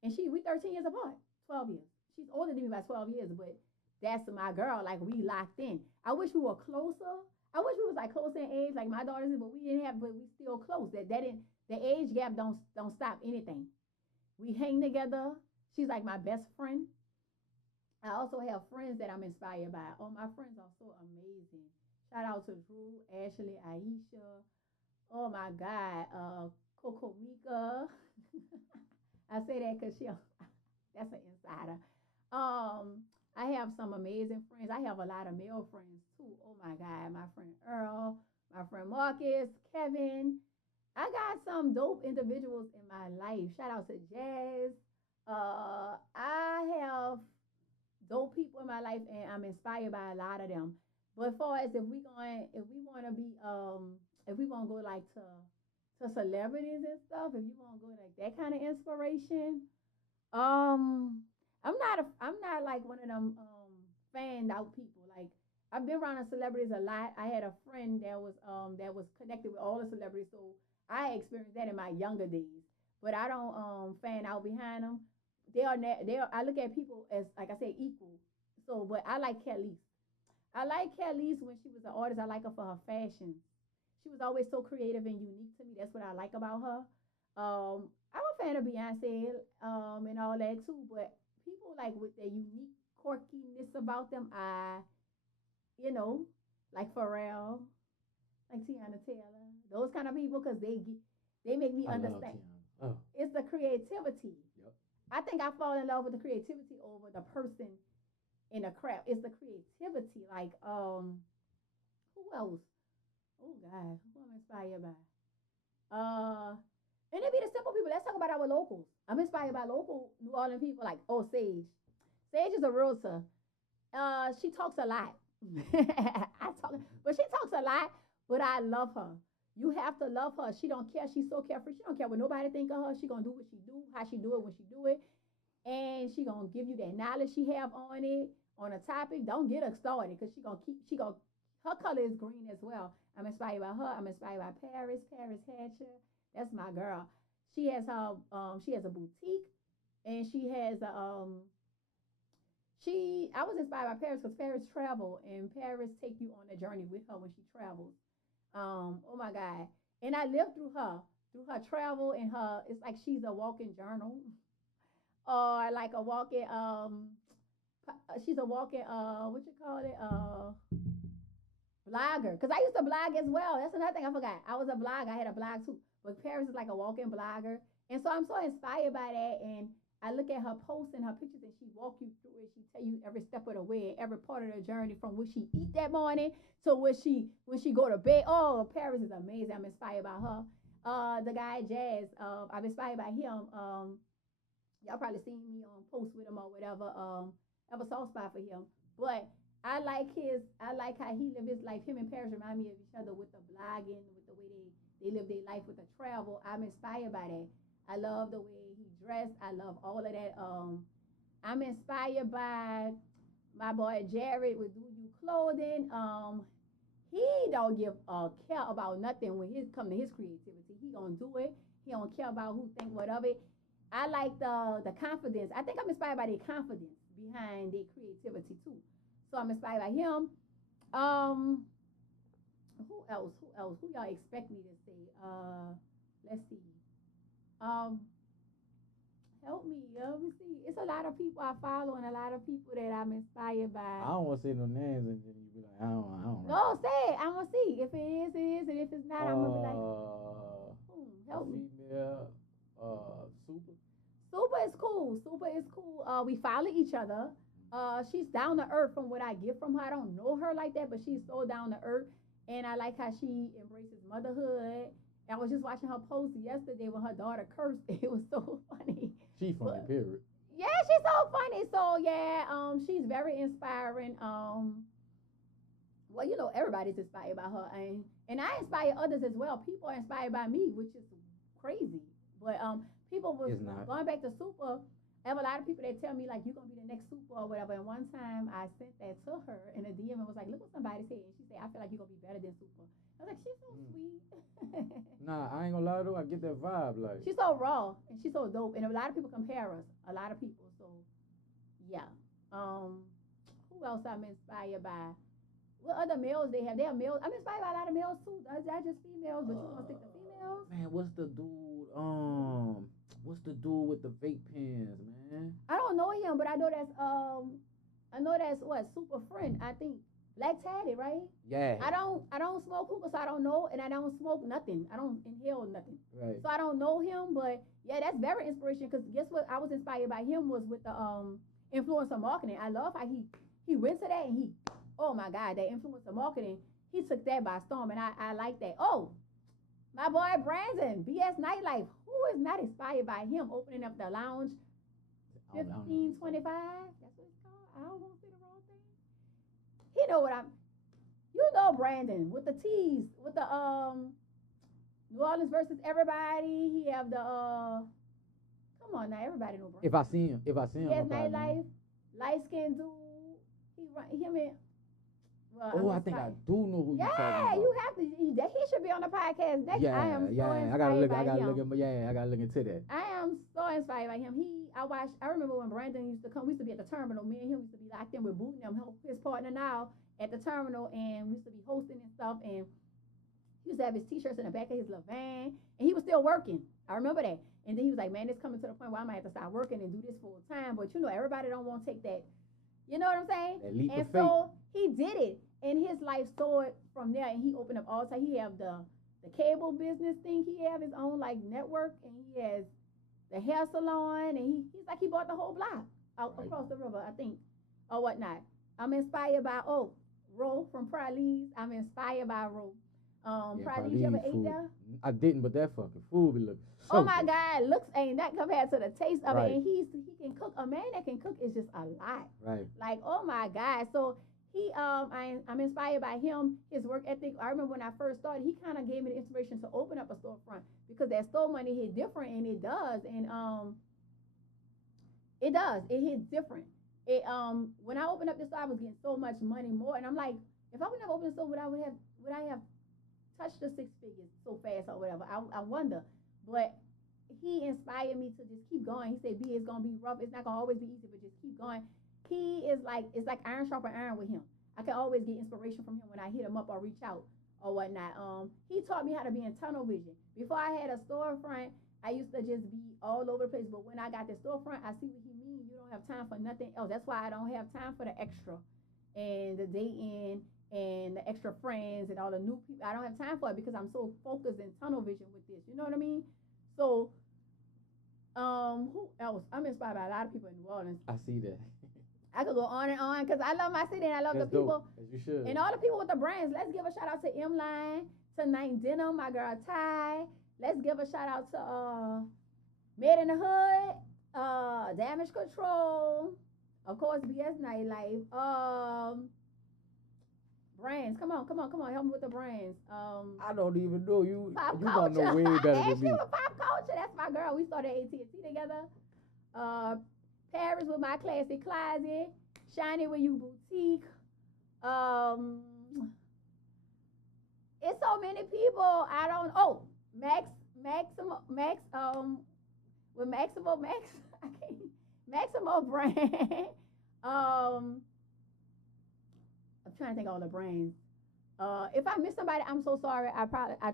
And we 13 years apart, 12 years. She's older than me by 12 years, but that's my girl. Like, we locked in. I wish we were closer. I wish we was like close in age, like my daughters, but we didn't have, but we still close. That didn't, the age gap don't stop anything. We hang together. She's like my best friend. I also have friends that I'm inspired by. Oh, my friends are so amazing. Shout out to Drew, Ashley, Aisha. Oh my God, Coco Mika. I say that because that's an insider. I have some amazing friends. I have a lot of male friends too. Oh my God, my friend Earl, my friend Marcus, Kevin. I got some dope individuals in my life. Shout out to Jazz. I have dope people in my life, and I'm inspired by a lot of them. But as far as if we want to be, if we want to go like to celebrities and stuff, if you want to go like that kind of inspiration, I'm not like one of them fanned out people. Like I've been around the celebrities a lot. I had a friend that was connected with all the celebrities, so I experienced that in my younger days. But I don't fan out behind them. I look at people as, like I said, equal. So, but I like Kelly's. I like Kelly's when she was an artist. I like her for her fashion. She was always so creative and unique to me. That's what I like about her. I'm a fan of Beyonce and all that too. But people like with their unique quirkiness about them, like Pharrell, like Tiana Taylor, those kind of people, because they make me understand. Oh. It's the creativity. Yep. I think I fall in love with the creativity over the person in the craft. It's the creativity. Like, who else? Oh God, who I'm inspired by? And it be the simple people. Let's talk about our locals. I'm inspired by local New Orleans people like, Sage. Sage is a realtor. She talks a lot. But she talks a lot, but I love her. You have to love her. She don't care. She's so carefree. She don't care what nobody think of her. She gonna do what she do, how she do it, when she do it. And she gonna give you that knowledge she have on it, on a topic. Don't get her started, because her color is green as well. I'm inspired by her. I'm inspired by Paris Hatcher. That's my girl. She has a boutique, and she has I was inspired by Paris because Paris travel, and Paris take you on a journey with her when she travels. Oh my God. And I lived through her travel, and it's like she's a walking journal. Or like a walking, she's a walking, what you call it? Blogger. Because I used to blog as well. That's another thing I forgot. I was a blogger. I had a blog too. But Paris is like a walking blogger. And so I'm so inspired by that. And I look at her posts and her pictures, and she walk you through it. She tell you every step of the way, every part of the journey, from what she eat that morning to when she go to bed. Oh, Paris is amazing. I'm inspired by her. The guy Jazz, I'm inspired by him. Y'all probably seen me on post with him or whatever. I have a soft spot for him. But I like how he live his life. Him and Paris remind me of each other with the blogging, with the way they live their life, with the travel. I'm inspired by that. I love the way he dressed. I love all of that. I'm inspired by my boy Jared with Do You Clothing. He don't give a care about nothing when it comes to his creativity. He gonna do it. He don't care about who think what of it. I like the confidence. I think I'm inspired by their confidence behind their creativity too. So I'm inspired by him. Who else? Who y'all expect me to say? Let's see. Help me. Let me see. It's a lot of people I follow and a lot of people that I'm inspired by. I don't want to say no names, and then you be like, I don't know. No, say it. I'm gonna see. If it is, it is, and if it's not, I'm gonna be like, help me. Female, Super is cool. We follow each other. She's down to earth from what I get from her. I don't know her like that, but she's so down to earth, and I like how she embraces motherhood. I was just watching her post yesterday when her daughter cursed. It was so funny. She funny, period. Yeah, she's so funny. So yeah, she's very inspiring. Well, everybody's inspired by her, and I inspire others as well. People are inspired by me, which is crazy. But people was going back to Super. I have a lot of people that tell me, like, you're going to be the next Super or whatever. And one time I sent that to her in a DM and was like, look what somebody said. And she said, I feel like you're going to be better than Super. I was like, she's so sweet. Nah, I ain't going to lie, though. I get that vibe. Like, she's so raw and she's so dope. And a lot of people compare us. A lot of people. So, yeah. Who else I'm inspired by? what other males they have? They have males. I'm inspired by a lot of males too. That's just females, but you want to stick to females? Man, what's the dude? What's the dude with the vape pens, man? I don't know him, but I know that's what Super Friend. I think Black Tatted, right? Yeah. I don't smoke hookah, so I don't know, and I don't smoke nothing. I don't inhale nothing. Right. So I don't know him, but yeah, that's very inspirational. Because guess what? I was inspired by him was with the influencer marketing. I love how he went to that and he, oh my God, that influencer marketing. He took that by storm, and I like that. Oh, my boy Brandon, BS Nightlife. Who is not inspired by him opening up the lounge? 1525. That's what it's called. I don't want to say the wrong thing. He know what you know Brandon with the T's, with the New Orleans versus everybody. He have the come on now, everybody know Brandon. If I see him, Yes, Nightlife, light skinned dude. Him and well, I think I do know who you're talking about. Yeah, you have to. He should be on the podcast next. Yeah, I am so inspired I gotta look. by I gotta him. look at. Yeah, I gotta look into that. I am so inspired by him. I remember when Brandon used to come. We used to be at the terminal. Me and him used to be locked in with Bootin' them, his partner now at the terminal, and we used to be hosting and stuff. And he used to have his T-shirts in the back of his little van, and he was still working. I remember that. And then he was like, "Man, it's coming to the point where I might have to start working and do this full time." But you know, everybody don't want to take that. You know what I'm saying? That leap and of faith. So he did it, and his life soared from there. And he opened up all time. He have the cable business thing. He have his own like network, and he has the hair salon, and he's like he bought the whole block across the river, I think, or whatnot. I'm inspired by Ro from Pralines. I'm inspired by Ro. Pralines, you ever ate there? I didn't, but that fucking food be looking so oh my good. God, looks ain't that compared to the taste of Right. it. And he can cook. A man that can cook is just a lot. Right. Like, oh my God. So he I'm inspired by him, his work ethic. I remember when I first started, he kind of gave me the inspiration to open up a storefront because that store money hit different, and it does. And it does. It hits different. It when I opened up this store, I was getting so much money more, and I'm like, if I would never open a store, would I have touched the six figures so fast or whatever? I wonder. But he inspired me to just keep going. He said, B, it's gonna be rough. It's not gonna always be easy, but just keep going. He is like, it's like iron sharpen iron with him. I can always get inspiration from him when I hit him up or reach out or whatnot. He taught me how to be in tunnel vision. Before I had a storefront, I used to just be all over the place. But when I got the storefront, I see what he means. You don't have time for nothing else. That's why I don't have time for the extra and the dating and the extra friends and all the new people. I don't have time for it because I'm so focused in tunnel vision with this. You know what I mean? So, who else? I'm inspired by a lot of people in New Orleans. I see that. I could go on and on because I love my city and I love That's the people. Dope. As you should. And all the people with the brands. Let's give a shout out to M-Line, to Night Denim, my girl Ty. Let's give a shout out to Made in the Hood, Damage Control, of course, BS Nightlife. Brands, come on, help me with the brands. I don't even know you. Pop You don't know way better than me. Pop Culture, that's my girl. We started AT&T together. Paris with my classic closet. Shiny with you boutique. It's so many people. I don't. Oh, Maximo, with Maximo brand. I'm trying to think of all the brands. If I miss somebody, I'm so sorry. I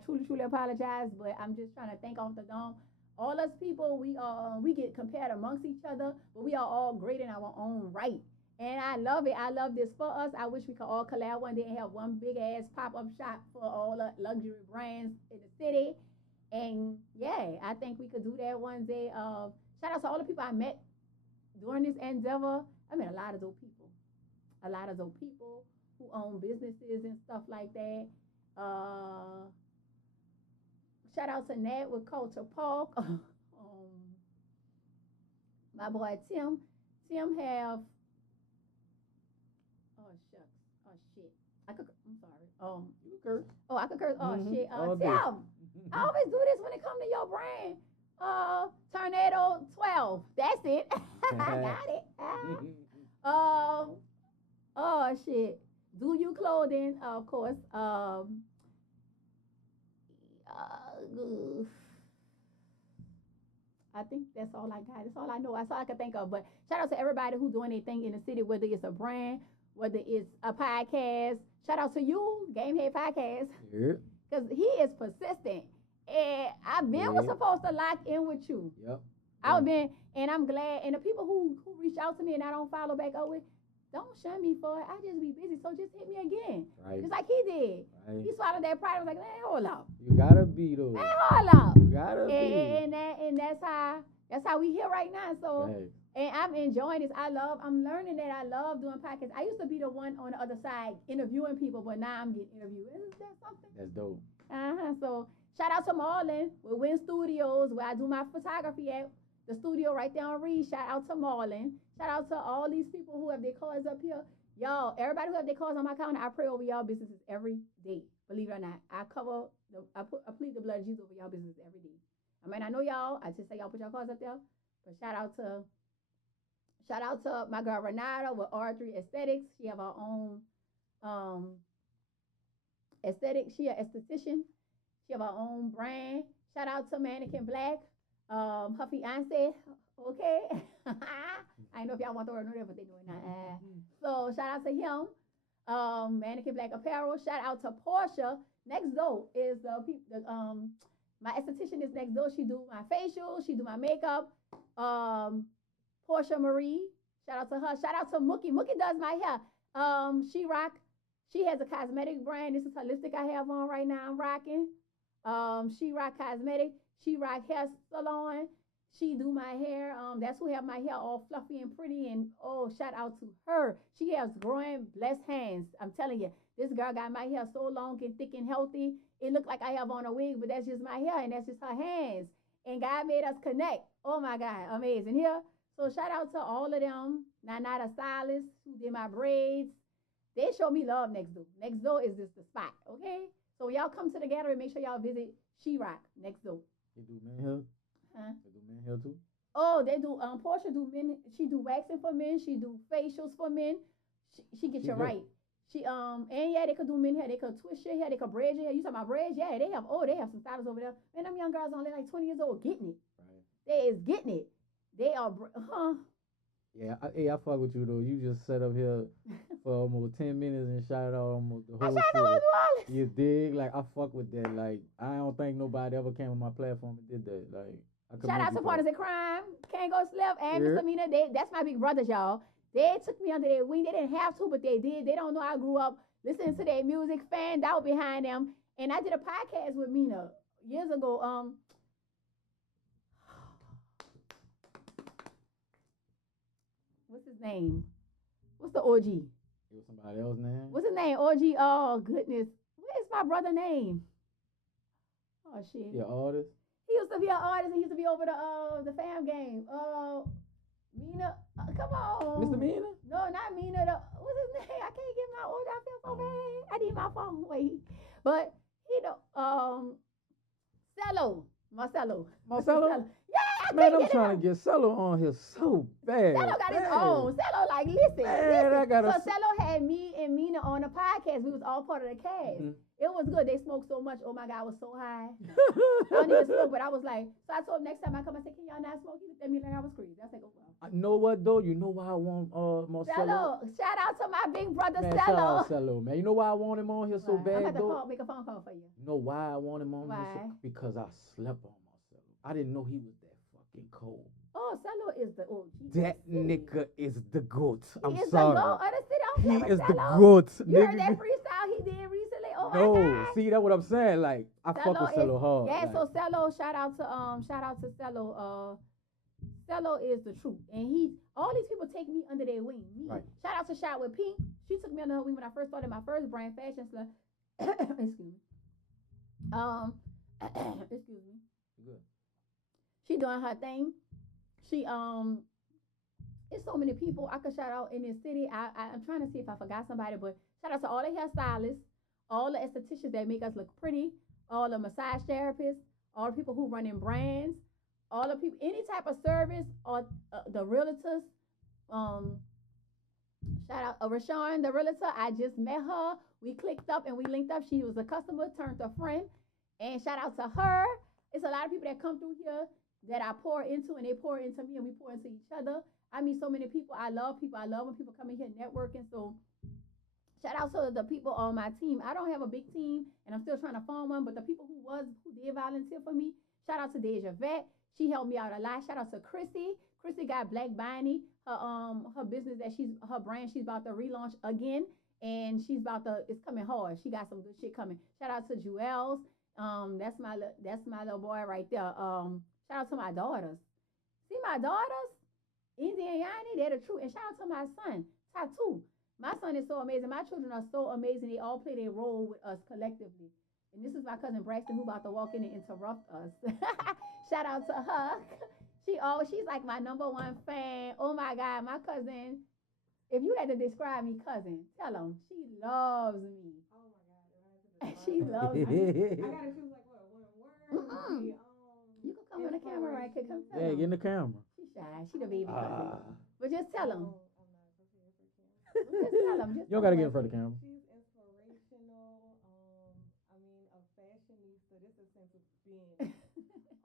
truly apologize, but I'm just trying to think off the dome. All us people, we get compared amongst each other, but we are all great in our own right. And I love it. I love this for us. I wish we could all collab one day and have one big ass pop-up shop for all the luxury brands in the city. And yeah, I think we could do that one day. Shout out to all the people I met during this endeavor. I met a lot of dope people. Who own businesses and stuff like that. Shout out to Nat with Culture Park. My boy Tim have. Oh shucks. Oh shit. I'm sorry. You curse. Oh, I could curse. Oh shit. All Tim. I always do this when it comes to your brand. Tornado 12. That's it. I got it. Oh shit. Do You Clothing, of course. I think that's all I got. That's all I know. That's all I can think of. But shout out to everybody who's doing anything in the city, whether it's a brand, whether it's a podcast. Shout out to you, Gamehead Podcast, Yeah. because he is persistent. And I've been was supposed to lock in with you. Yep. I've been, and I'm glad. And the people who reach out to me and I don't follow back up with, don't shun me for it. I just be busy, so just hit me again. Right. Just like he did. Right. He swallowed that pride. I was like, man, hold up. You gotta be though. Man, hold up. You gotta be. And that's how we here right now. So Right. and I'm enjoying this. I'm learning that I love doing podcasts. I used to be the one on the other side interviewing people, but now I'm getting interviewed. Isn't that something? That's dope. So shout out to Marlon with Win Studios, where I do my photography at. The studio right there on Reed. Shout out to Marlon. Shout out to all these people who have their cars up here. Y'all, everybody who have their cars on my counter, I pray over y'all businesses every day. Believe it or not. I plead the blood of Jesus over y'all businesses every day. I mean, I know y'all. I just say y'all put your cars up there. But shout out to my girl Renata with R3 Aesthetics. She have her own aesthetic. She an esthetician. She have her own brand. Shout out to Mannequin Black. Her fiance, okay. I know if y'all want to know that, but they know it not. So shout out to him. Mannequin Black Apparel. Shout out to Portia. Next door is my esthetician is next door. She do my facial. She do my makeup. Portia Marie. Shout out to her. Shout out to Mookie. Mookie does my hair. She has a cosmetic brand. This is her lipstick I have on right now. I'm rocking. She rock cosmetic. She rock hair salon. She do my hair. That's who have my hair all fluffy and pretty. And shout out to her. She has growing blessed hands. I'm telling you, this girl got my hair so long and thick and healthy. It looked like I have on a wig, but that's just my hair and that's just her hands. And God made us connect. Oh my God, amazing here. So shout out to all of them. Nana stylist who did my braids. They show me love next door. Next door is just the spot, okay? So y'all come to the gallery. Make sure y'all visit She Rock next door. They do men hair? Huh? They do men hair too? Oh, they do. Portia do men. She do waxing for men. She do facials for men. She get you right. She and yeah, they could do men hair. They could twist your hair. They could braid your hair. You talking about braids? Yeah, they have some stylists over there. Man, them young girls only like 20 years old getting it. Right. They is getting it. They are, Yeah, I fuck with you though. You just sat up here for almost 10 minutes and shouted out almost the whole shit. You dig? Like, I fuck with that. Like, I don't think nobody ever came on my platform and did that. Like, shout out to Partners in Crime, Can't Go Slip, and Mr. Mina. That's my big brothers, y'all. They took me under their wing. They didn't have to, but they did. They don't know I grew up listening to their music, fanned out behind them. And I did a podcast with Mina years ago. What's his name? What's the OG? It was somebody else's name? What's his name? OG? Oh, goodness. What is my brother's name? Oh, shit. Your artist? He used to be an artist. He used to be over the fam game. Mina. Come on. Mr. Mina? No, not Mina. What's his name? I can't get my order. I feel so bad. I need my phone. Wait. But, Marcelo. Yeah, man, I'm trying to get Cello on here so bad. Cello got his own. Cello, like, listen. Man, So Cello had me and Mina on a podcast. We was all part of the cast. Mm-hmm. It was good. They smoked so much. Oh my God, I was so high. I don't even smoke, but I was like, so I told him next time I come, I said, can y'all not smoke? He looked at me like I was crazy. I said, go well. I know what though? You know why I want Marcelo? Shout out to my big brother, man, Cello. Shout out Cello, man. You know why I want him on here so bad, I'm though? make a phone call for you. You know why I want him on here? So, because I slept on Marcelo. I didn't know he was that fucking cold. Oh, Cello is the OG. That nigga is the GOAT. I'm is sorry. He is Cello. the GOAT. You heard that freestyle he did recently? Oh my God. See, that's what I'm saying. Like, I fuck with Cello hard. Yeah, like. So Cello, shout out to Cello. Cello is the truth. And all these people take me under their wing. Right. Shout out to Shot with Pink. She took me under her wing when I first started my first brand, Fashion Slut. Excuse me. Excuse me. Good. She doing her thing. She it's so many people I could shout out in this city. I'm trying to see if I forgot somebody, but shout out to all the hairstylists, all the estheticians that make us look pretty, all the massage therapists, all the people who run in brands, all the people, any type of service, or the realtors. Shout out Rashawn, the realtor. I just met her. We clicked up and we linked up. She was a customer turned a friend. And shout out to her. It's a lot of people that come through here that I pour into, and they pour into me, and we pour into each other. I meet so many people. I love people. I love when people come in here networking. So Shout out to the people on my team. I don't have a big team, and I'm still trying to form one. But the people who did volunteer for me, shout out to Deja Vet. She helped me out a lot. Shout out to Chrissy. Chrissy got Black Bonnie, her business her brand she's about to relaunch again, and it's coming hard. She got some good shit coming. Shout out to Jewels. That's my little boy right there. Shout out to my daughters. See my daughters, Indy and Yanni, they're the truth. And shout out to my son, Tattoo. My son is so amazing. My children are so amazing. They all play their role with us collectively. And this is my cousin Braxton who about to walk in and interrupt us. Shout out to her. She's like my number one fan. Oh my God, my cousin. If you had to describe me, cousin, tell them she loves me. Oh my God, she loves me. I gotta choose like what one word. You can come on the camera, right? Come tell Yeah, them. get in the camera. She's shy. She the baby cousin. But just tell them. Just tell them. You don't gotta get in front of the camera. She's inspirational. I mean, a fashionista. This is sense of being.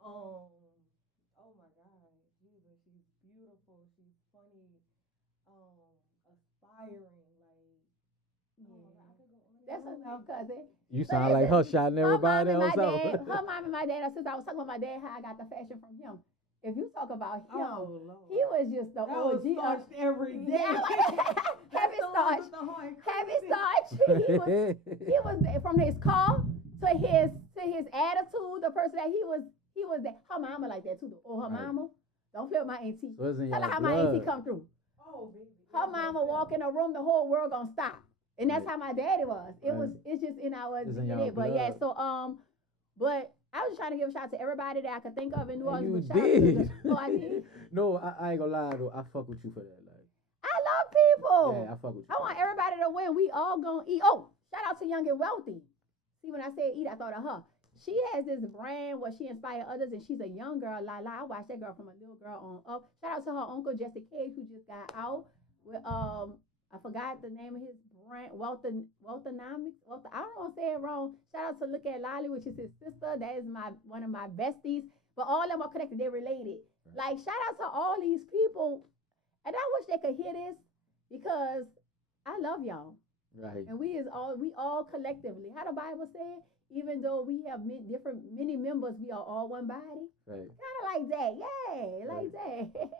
Oh my God, Jesus, she's beautiful. She's funny. Aspiring. Like, oh my God, I could go on. That's enough, cousin. You sound like her shouting everybody else out. Her mom and my dad, since I was talking about my dad, how I got the fashion from him. If you talk about him, he was just the OG. Every day. Heavy starch. He was from his car to his attitude, the person that he was that. Her mama like that too. Oh, her mama. Don't flip my auntie. Tell her how my auntie come through. Oh, baby. Her mama walk in a room, the whole world gonna stop. And that's how my daddy was. It's just in our DNA. But yeah, so but I was trying to give a shout out to everybody that I could think of in New Orleans. You did. I did. No, I ain't gonna lie though. I fuck with you for that. Like, I love people. Yeah, I fuck with you. I want everybody to win. We all gonna eat. Oh, shout out to Young and Wealthy. See, when I said eat, I thought of her. She has this brand where she inspires others, and she's a young girl. I watched that girl from a little girl on up. Shout out to her uncle Jesse Cage, who just got out with I forgot the name of his brand, Wealthonomics. I don't want to say it wrong. Shout out to Look at Lolly, which is his sister. That is one of my besties. But all of them are connected. They're related. Right. Like, shout out to all these people. And I wish they could hear this because I love y'all. Right. And we all collectively. How the Bible said, even though we have many members, we are all one body. Right. Kind of like that. Yeah, like that.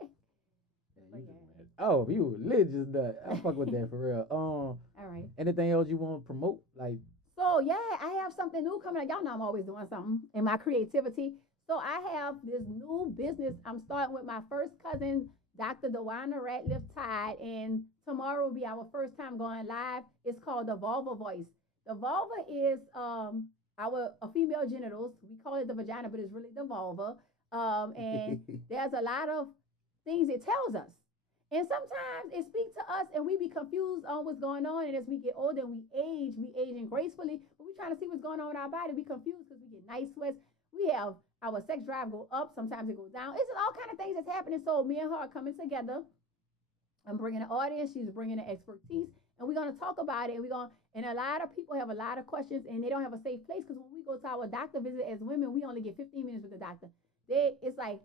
Oh, you religious nut. I fuck with that for real. All right. Anything else you want to promote? Like, so yeah, I have something new coming up. Y'all know I'm always doing something in my creativity. So I have this new business. I'm starting with my first cousin, Dr. Dewana Ratliff Tide, and tomorrow will be our first time going live. It's called the Vulva Voice. The vulva is a female genitals. We call it the vagina, but it's really the vulva. And there's a lot of things it tells us. And sometimes it speaks to us and we be confused on what's going on. And as we get older and we aging gracefully, but we trying to see what's going on with our body. We confused because we get night sweats. We have our sex drive go up. Sometimes it goes down. It's all kind of things that's happening. So me and her are coming together. I'm bringing an audience. She's bringing the expertise. And we're going to talk about it. And a lot of people have a lot of questions and they don't have a safe place because when we go to our doctor visit as women, we only get 15 minutes with the doctor. It's like,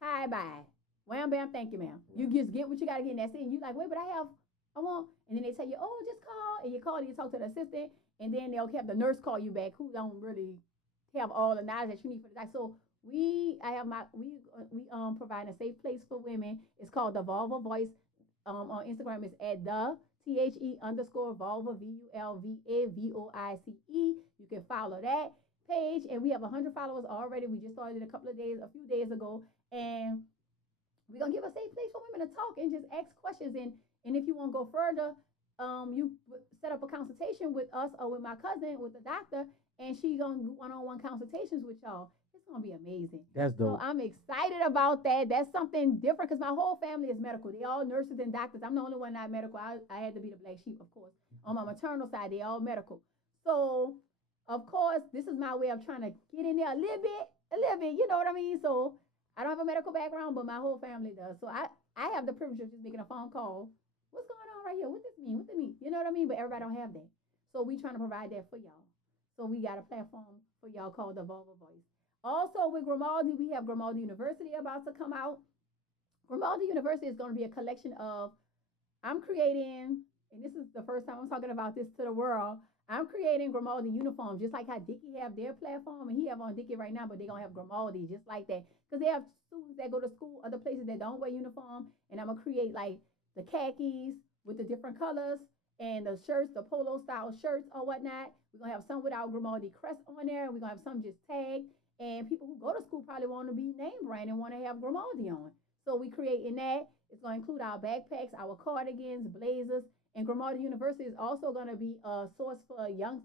hi, bye. Wham, bam, thank you, ma'am. You just get what you got to get, and that's it. And you like, wait, but I want. And then they tell you, oh, just call. And you call, and you talk to the assistant, and then they'll have the nurse call you back who don't really have all the knowledge that you need for the doctor. So we provide a safe place for women. It's called the Vulva Voice. On Instagram, it's at the THE_Vulva VULVA VOICE. You can follow that page, and we have 100 followers already. We just started a few days ago, and we're going to give a safe place for women to talk and just ask questions. And if you want to go further, you set up a consultation with us or with my cousin, with the doctor, and she going to do one-on-one consultations with y'all. It's going to be amazing. That's dope. So I'm excited about that. That's something different because my whole family is medical. They all nurses and doctors. I'm the only one not medical. I had to be the black sheep, of course. On my maternal side, they all medical. So, of course, this is my way of trying to get in there a little bit, you know what I mean? So I don't have a medical background, but my whole family does. So I have the privilege of just making a phone call. What's going on right here? What does this mean? What does it mean? You know what I mean? But everybody don't have that. So we trying to provide that for y'all. So we got a platform for y'all called the Vulva Voice. Also with Grimaldi, we have Grimaldi University about to come out. Grimaldi University is going to be a collection of, I'm creating and this is the first time I'm talking about this to the world. I'm creating Grimaldi uniforms, just like how Dickie have their platform, and he have on Dickie right now, but they're going to have Grimaldi just like that. Because they have students that go to school, other places that don't wear uniform, and I'm going to create like the khakis with the different colors and the shirts, the polo style shirts or whatnot. We're going to have some with our Grimaldi crest on there. We're going to have some just tagged. And people who go to school probably want to be name brand and want to have Grimaldi on. So we creating that. It's going to include our backpacks, our cardigans, blazers, and Grimaldi University is also going to be a source for the youth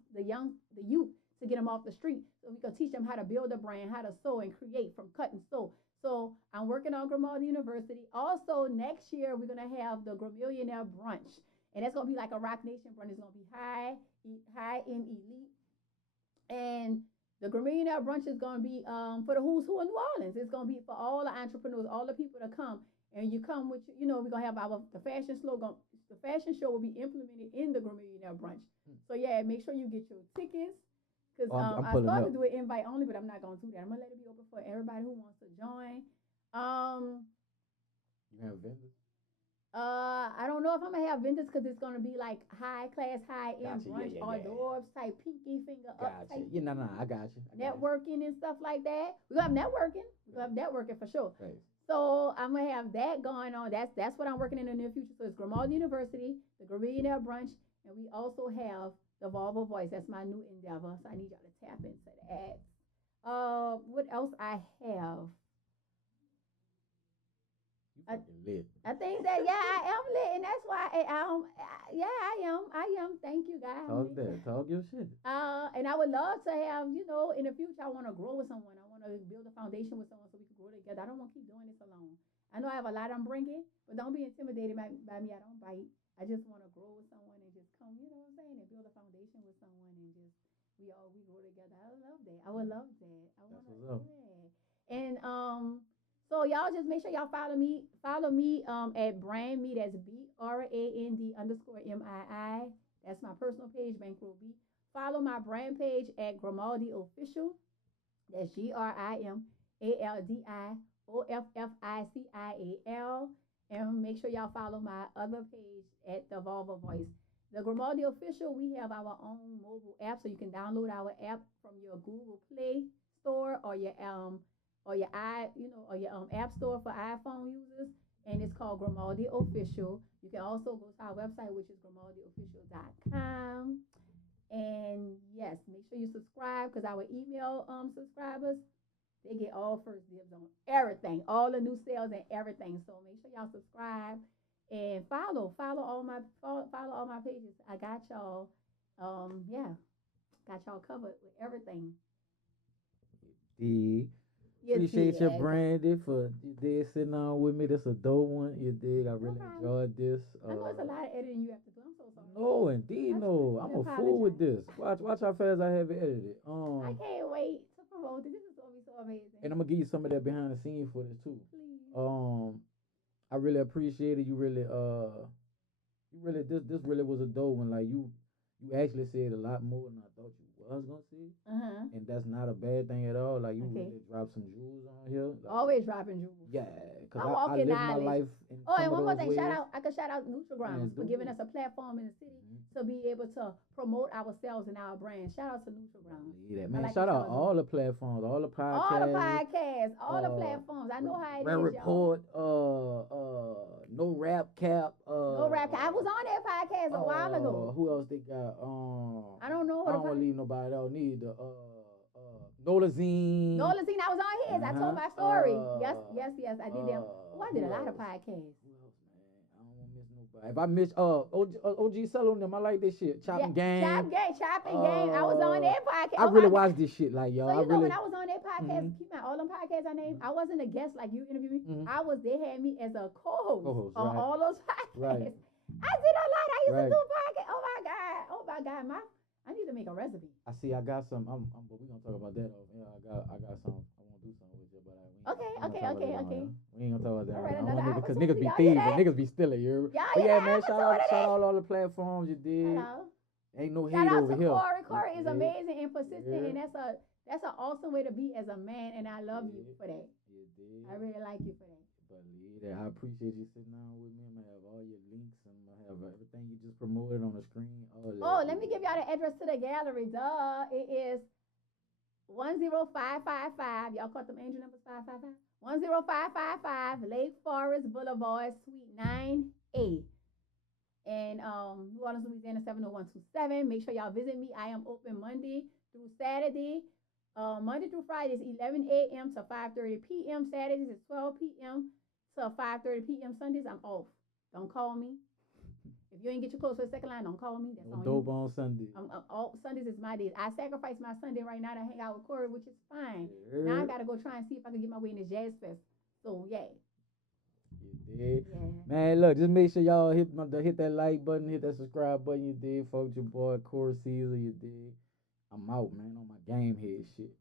to get them off the street. So we can teach them how to build a brand, how to sew and create from cut and sew. So I'm working on Grimaldi University. Also, next year, we're going to have the Grimaldinaire Brunch. And that's going to be like a Rock Nation brunch. It's going to be high in elite. And the Grimaldinaire Brunch is going to be for the who's who in New Orleans. It's going to be for all the entrepreneurs, all the people to come. And you come with, we're going to have the fashion slogan. The fashion show will be implemented in the Grimaldinaire Brunch. So, yeah, make sure you get your tickets. Because I started to do it invite only, but I'm not going to do that. I'm going to let it be open for everybody who wants to join. You have vendors? I don't know if I'm going to have vendors because it's going to be like high class, high end brunch, hors d'oeuvres type, pinky finger up type. Yeah, no, I got you. Networking and stuff like that. We're going to have networking. We're going to have networking for sure. Right. So I'm going to have that going on. That's what I'm working in the near future. So it's Grimaldi University, the Grimaldinaire Brunch, and we also have the Vulva Voice. That's my new endeavor. So I need y'all to tap into that. What else I have? Lit. I think that I am lit, and that's why I am. Thank you, guys. Talk your shit. And I would love to have, in the future, I want to grow with someone. I want to build a foundation with someone so we can grow together. I don't want to keep doing this alone. I know I have a lot I'm bringing, but don't be intimidated by me. I don't bite. I just want to grow with someone and just come, you know what I'm saying, and build a foundation with someone and just we grow together. I love that. I would love that. I want to do that. And so y'all just make sure y'all follow me at Brand Me. That's BRAND_MII. That's my personal page, Bankroll B. Follow my brand page at Grimaldi Official. That's GRIMALDIOFFICIAL. And make sure y'all follow my other page at the Vulva Voice. The Grimaldi Official, we have our own mobile app, so you can download our app from your Google Play Store or your App Store for iPhone users, and it's called Grimaldi Official. You can also go to our website, which is GrimaldiOfficial.com. And yes, make sure you subscribe because our email subscribers, they get all first dibs on everything, all the new sales and everything. So make sure y'all subscribe and follow all my pages. I got y'all. Got y'all covered with everything. Appreciate your Brandy for sitting on with me. This a dope one. You dig? I really enjoyed this. I know it's a lot of editing you have to do. I'm so sorry. No, indeed, no. I'm a fool with this. Watch how fast I have it edited. I can't wait to promote it. This is gonna be so amazing. And I'm gonna give you some of that behind the scenes footage too. Please. I really appreciate it. You really this really was a dope one. Like you actually said a lot more than I thought you was gonna say. And that's not a bad thing at all. Like you really dropped some jewels on here. Like, always dropping jewels. Yeah, because I live my life in and one more thing, ways. I could shout out Nutrigrounds for giving us a platform in the city to be able to promote ourselves and our brand. Shout out to Nutrigrounds. Yeah, man. Shout out all the platforms, all the podcasts. All the platforms. I know how it Rap is, Report, No Rap Cap. No Rap Cap. I was on that podcast a while ago. Who else they got? I don't know. I don't want to leave nobody out. Neither. NOLA Zine. I was on his. I told my story. Yes, I did them. I did a lot of podcasts. Who else, man? I don't want to miss nobody. If I miss OG Sell on them, I like this shit. Chopping Gang. Chopping Gang. I was on their podcast. I really watched this shit, like y'all. So when I was on their podcast, keep my all them podcasts I named. I wasn't a guest like you interviewed me. They had me as a co-host on all those podcasts. Right. I did a lot. I used to do podcasts. Oh my God. I need to make a recipe. I see. I got some. But we gonna talk about that. Yeah, I got some. I want to do something with you, but okay. We ain't gonna talk about that. Right, Because niggas be thieving, niggas be stealing. Yeah, man. Shout out all the platforms you did. Hello. Ain't no hate Shout out over to here. Corey is amazing and persistent, and that's an awesome way to be as a man, and I love you for that. I really like you for that. But yeah, I appreciate you sitting down with me. I'm gonna have all your links and I'm gonna have everything you just promoted on the screen. All that. Oh, let me give y'all the address to the gallery. Duh. It is 10555. Y'all caught them angel numbers 555? 10555 Lake Forest Boulevard, Suite 9A. And New Orleans, Louisiana 70127. Make sure y'all visit me. I am open Monday through Saturday. Monday through Friday is 11 a.m. to 5:30 p.m. Saturdays is 12 p.m. to 5:30 p.m. Sundays I'm off. Don't call me. If you ain't get your clothes for the second line, don't call me. That's on dope you. on Sunday. All Sundays is my days. I sacrifice my Sunday right now to hang out with Corey, which is fine. Now I gotta go try and see if I can get my way in this jazz fest. So yeah. Yeah. Man, look, just make sure y'all hit that like button, hit that subscribe button. You did, folks. Your boy Corey Caesar. You did. I'm out, man, on my game head shit.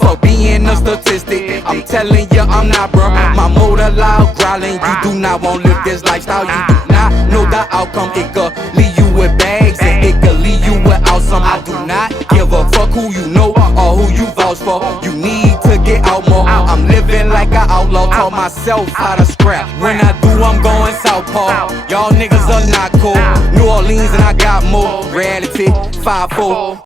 For being a statistic, I'm telling you I'm not, bro. My motor loud growling. You do not want to live this lifestyle. You do not know the outcome. It could leave you with bags and it could leave you without some. I do not give a fuck who you know or who you vouch for. You need to get out more. I'm living like an outlaw. Taught myself how to scrap. When I do, I'm going southpaw. Y'all niggas are not cool. New Orleans and I got more reality. 5-4.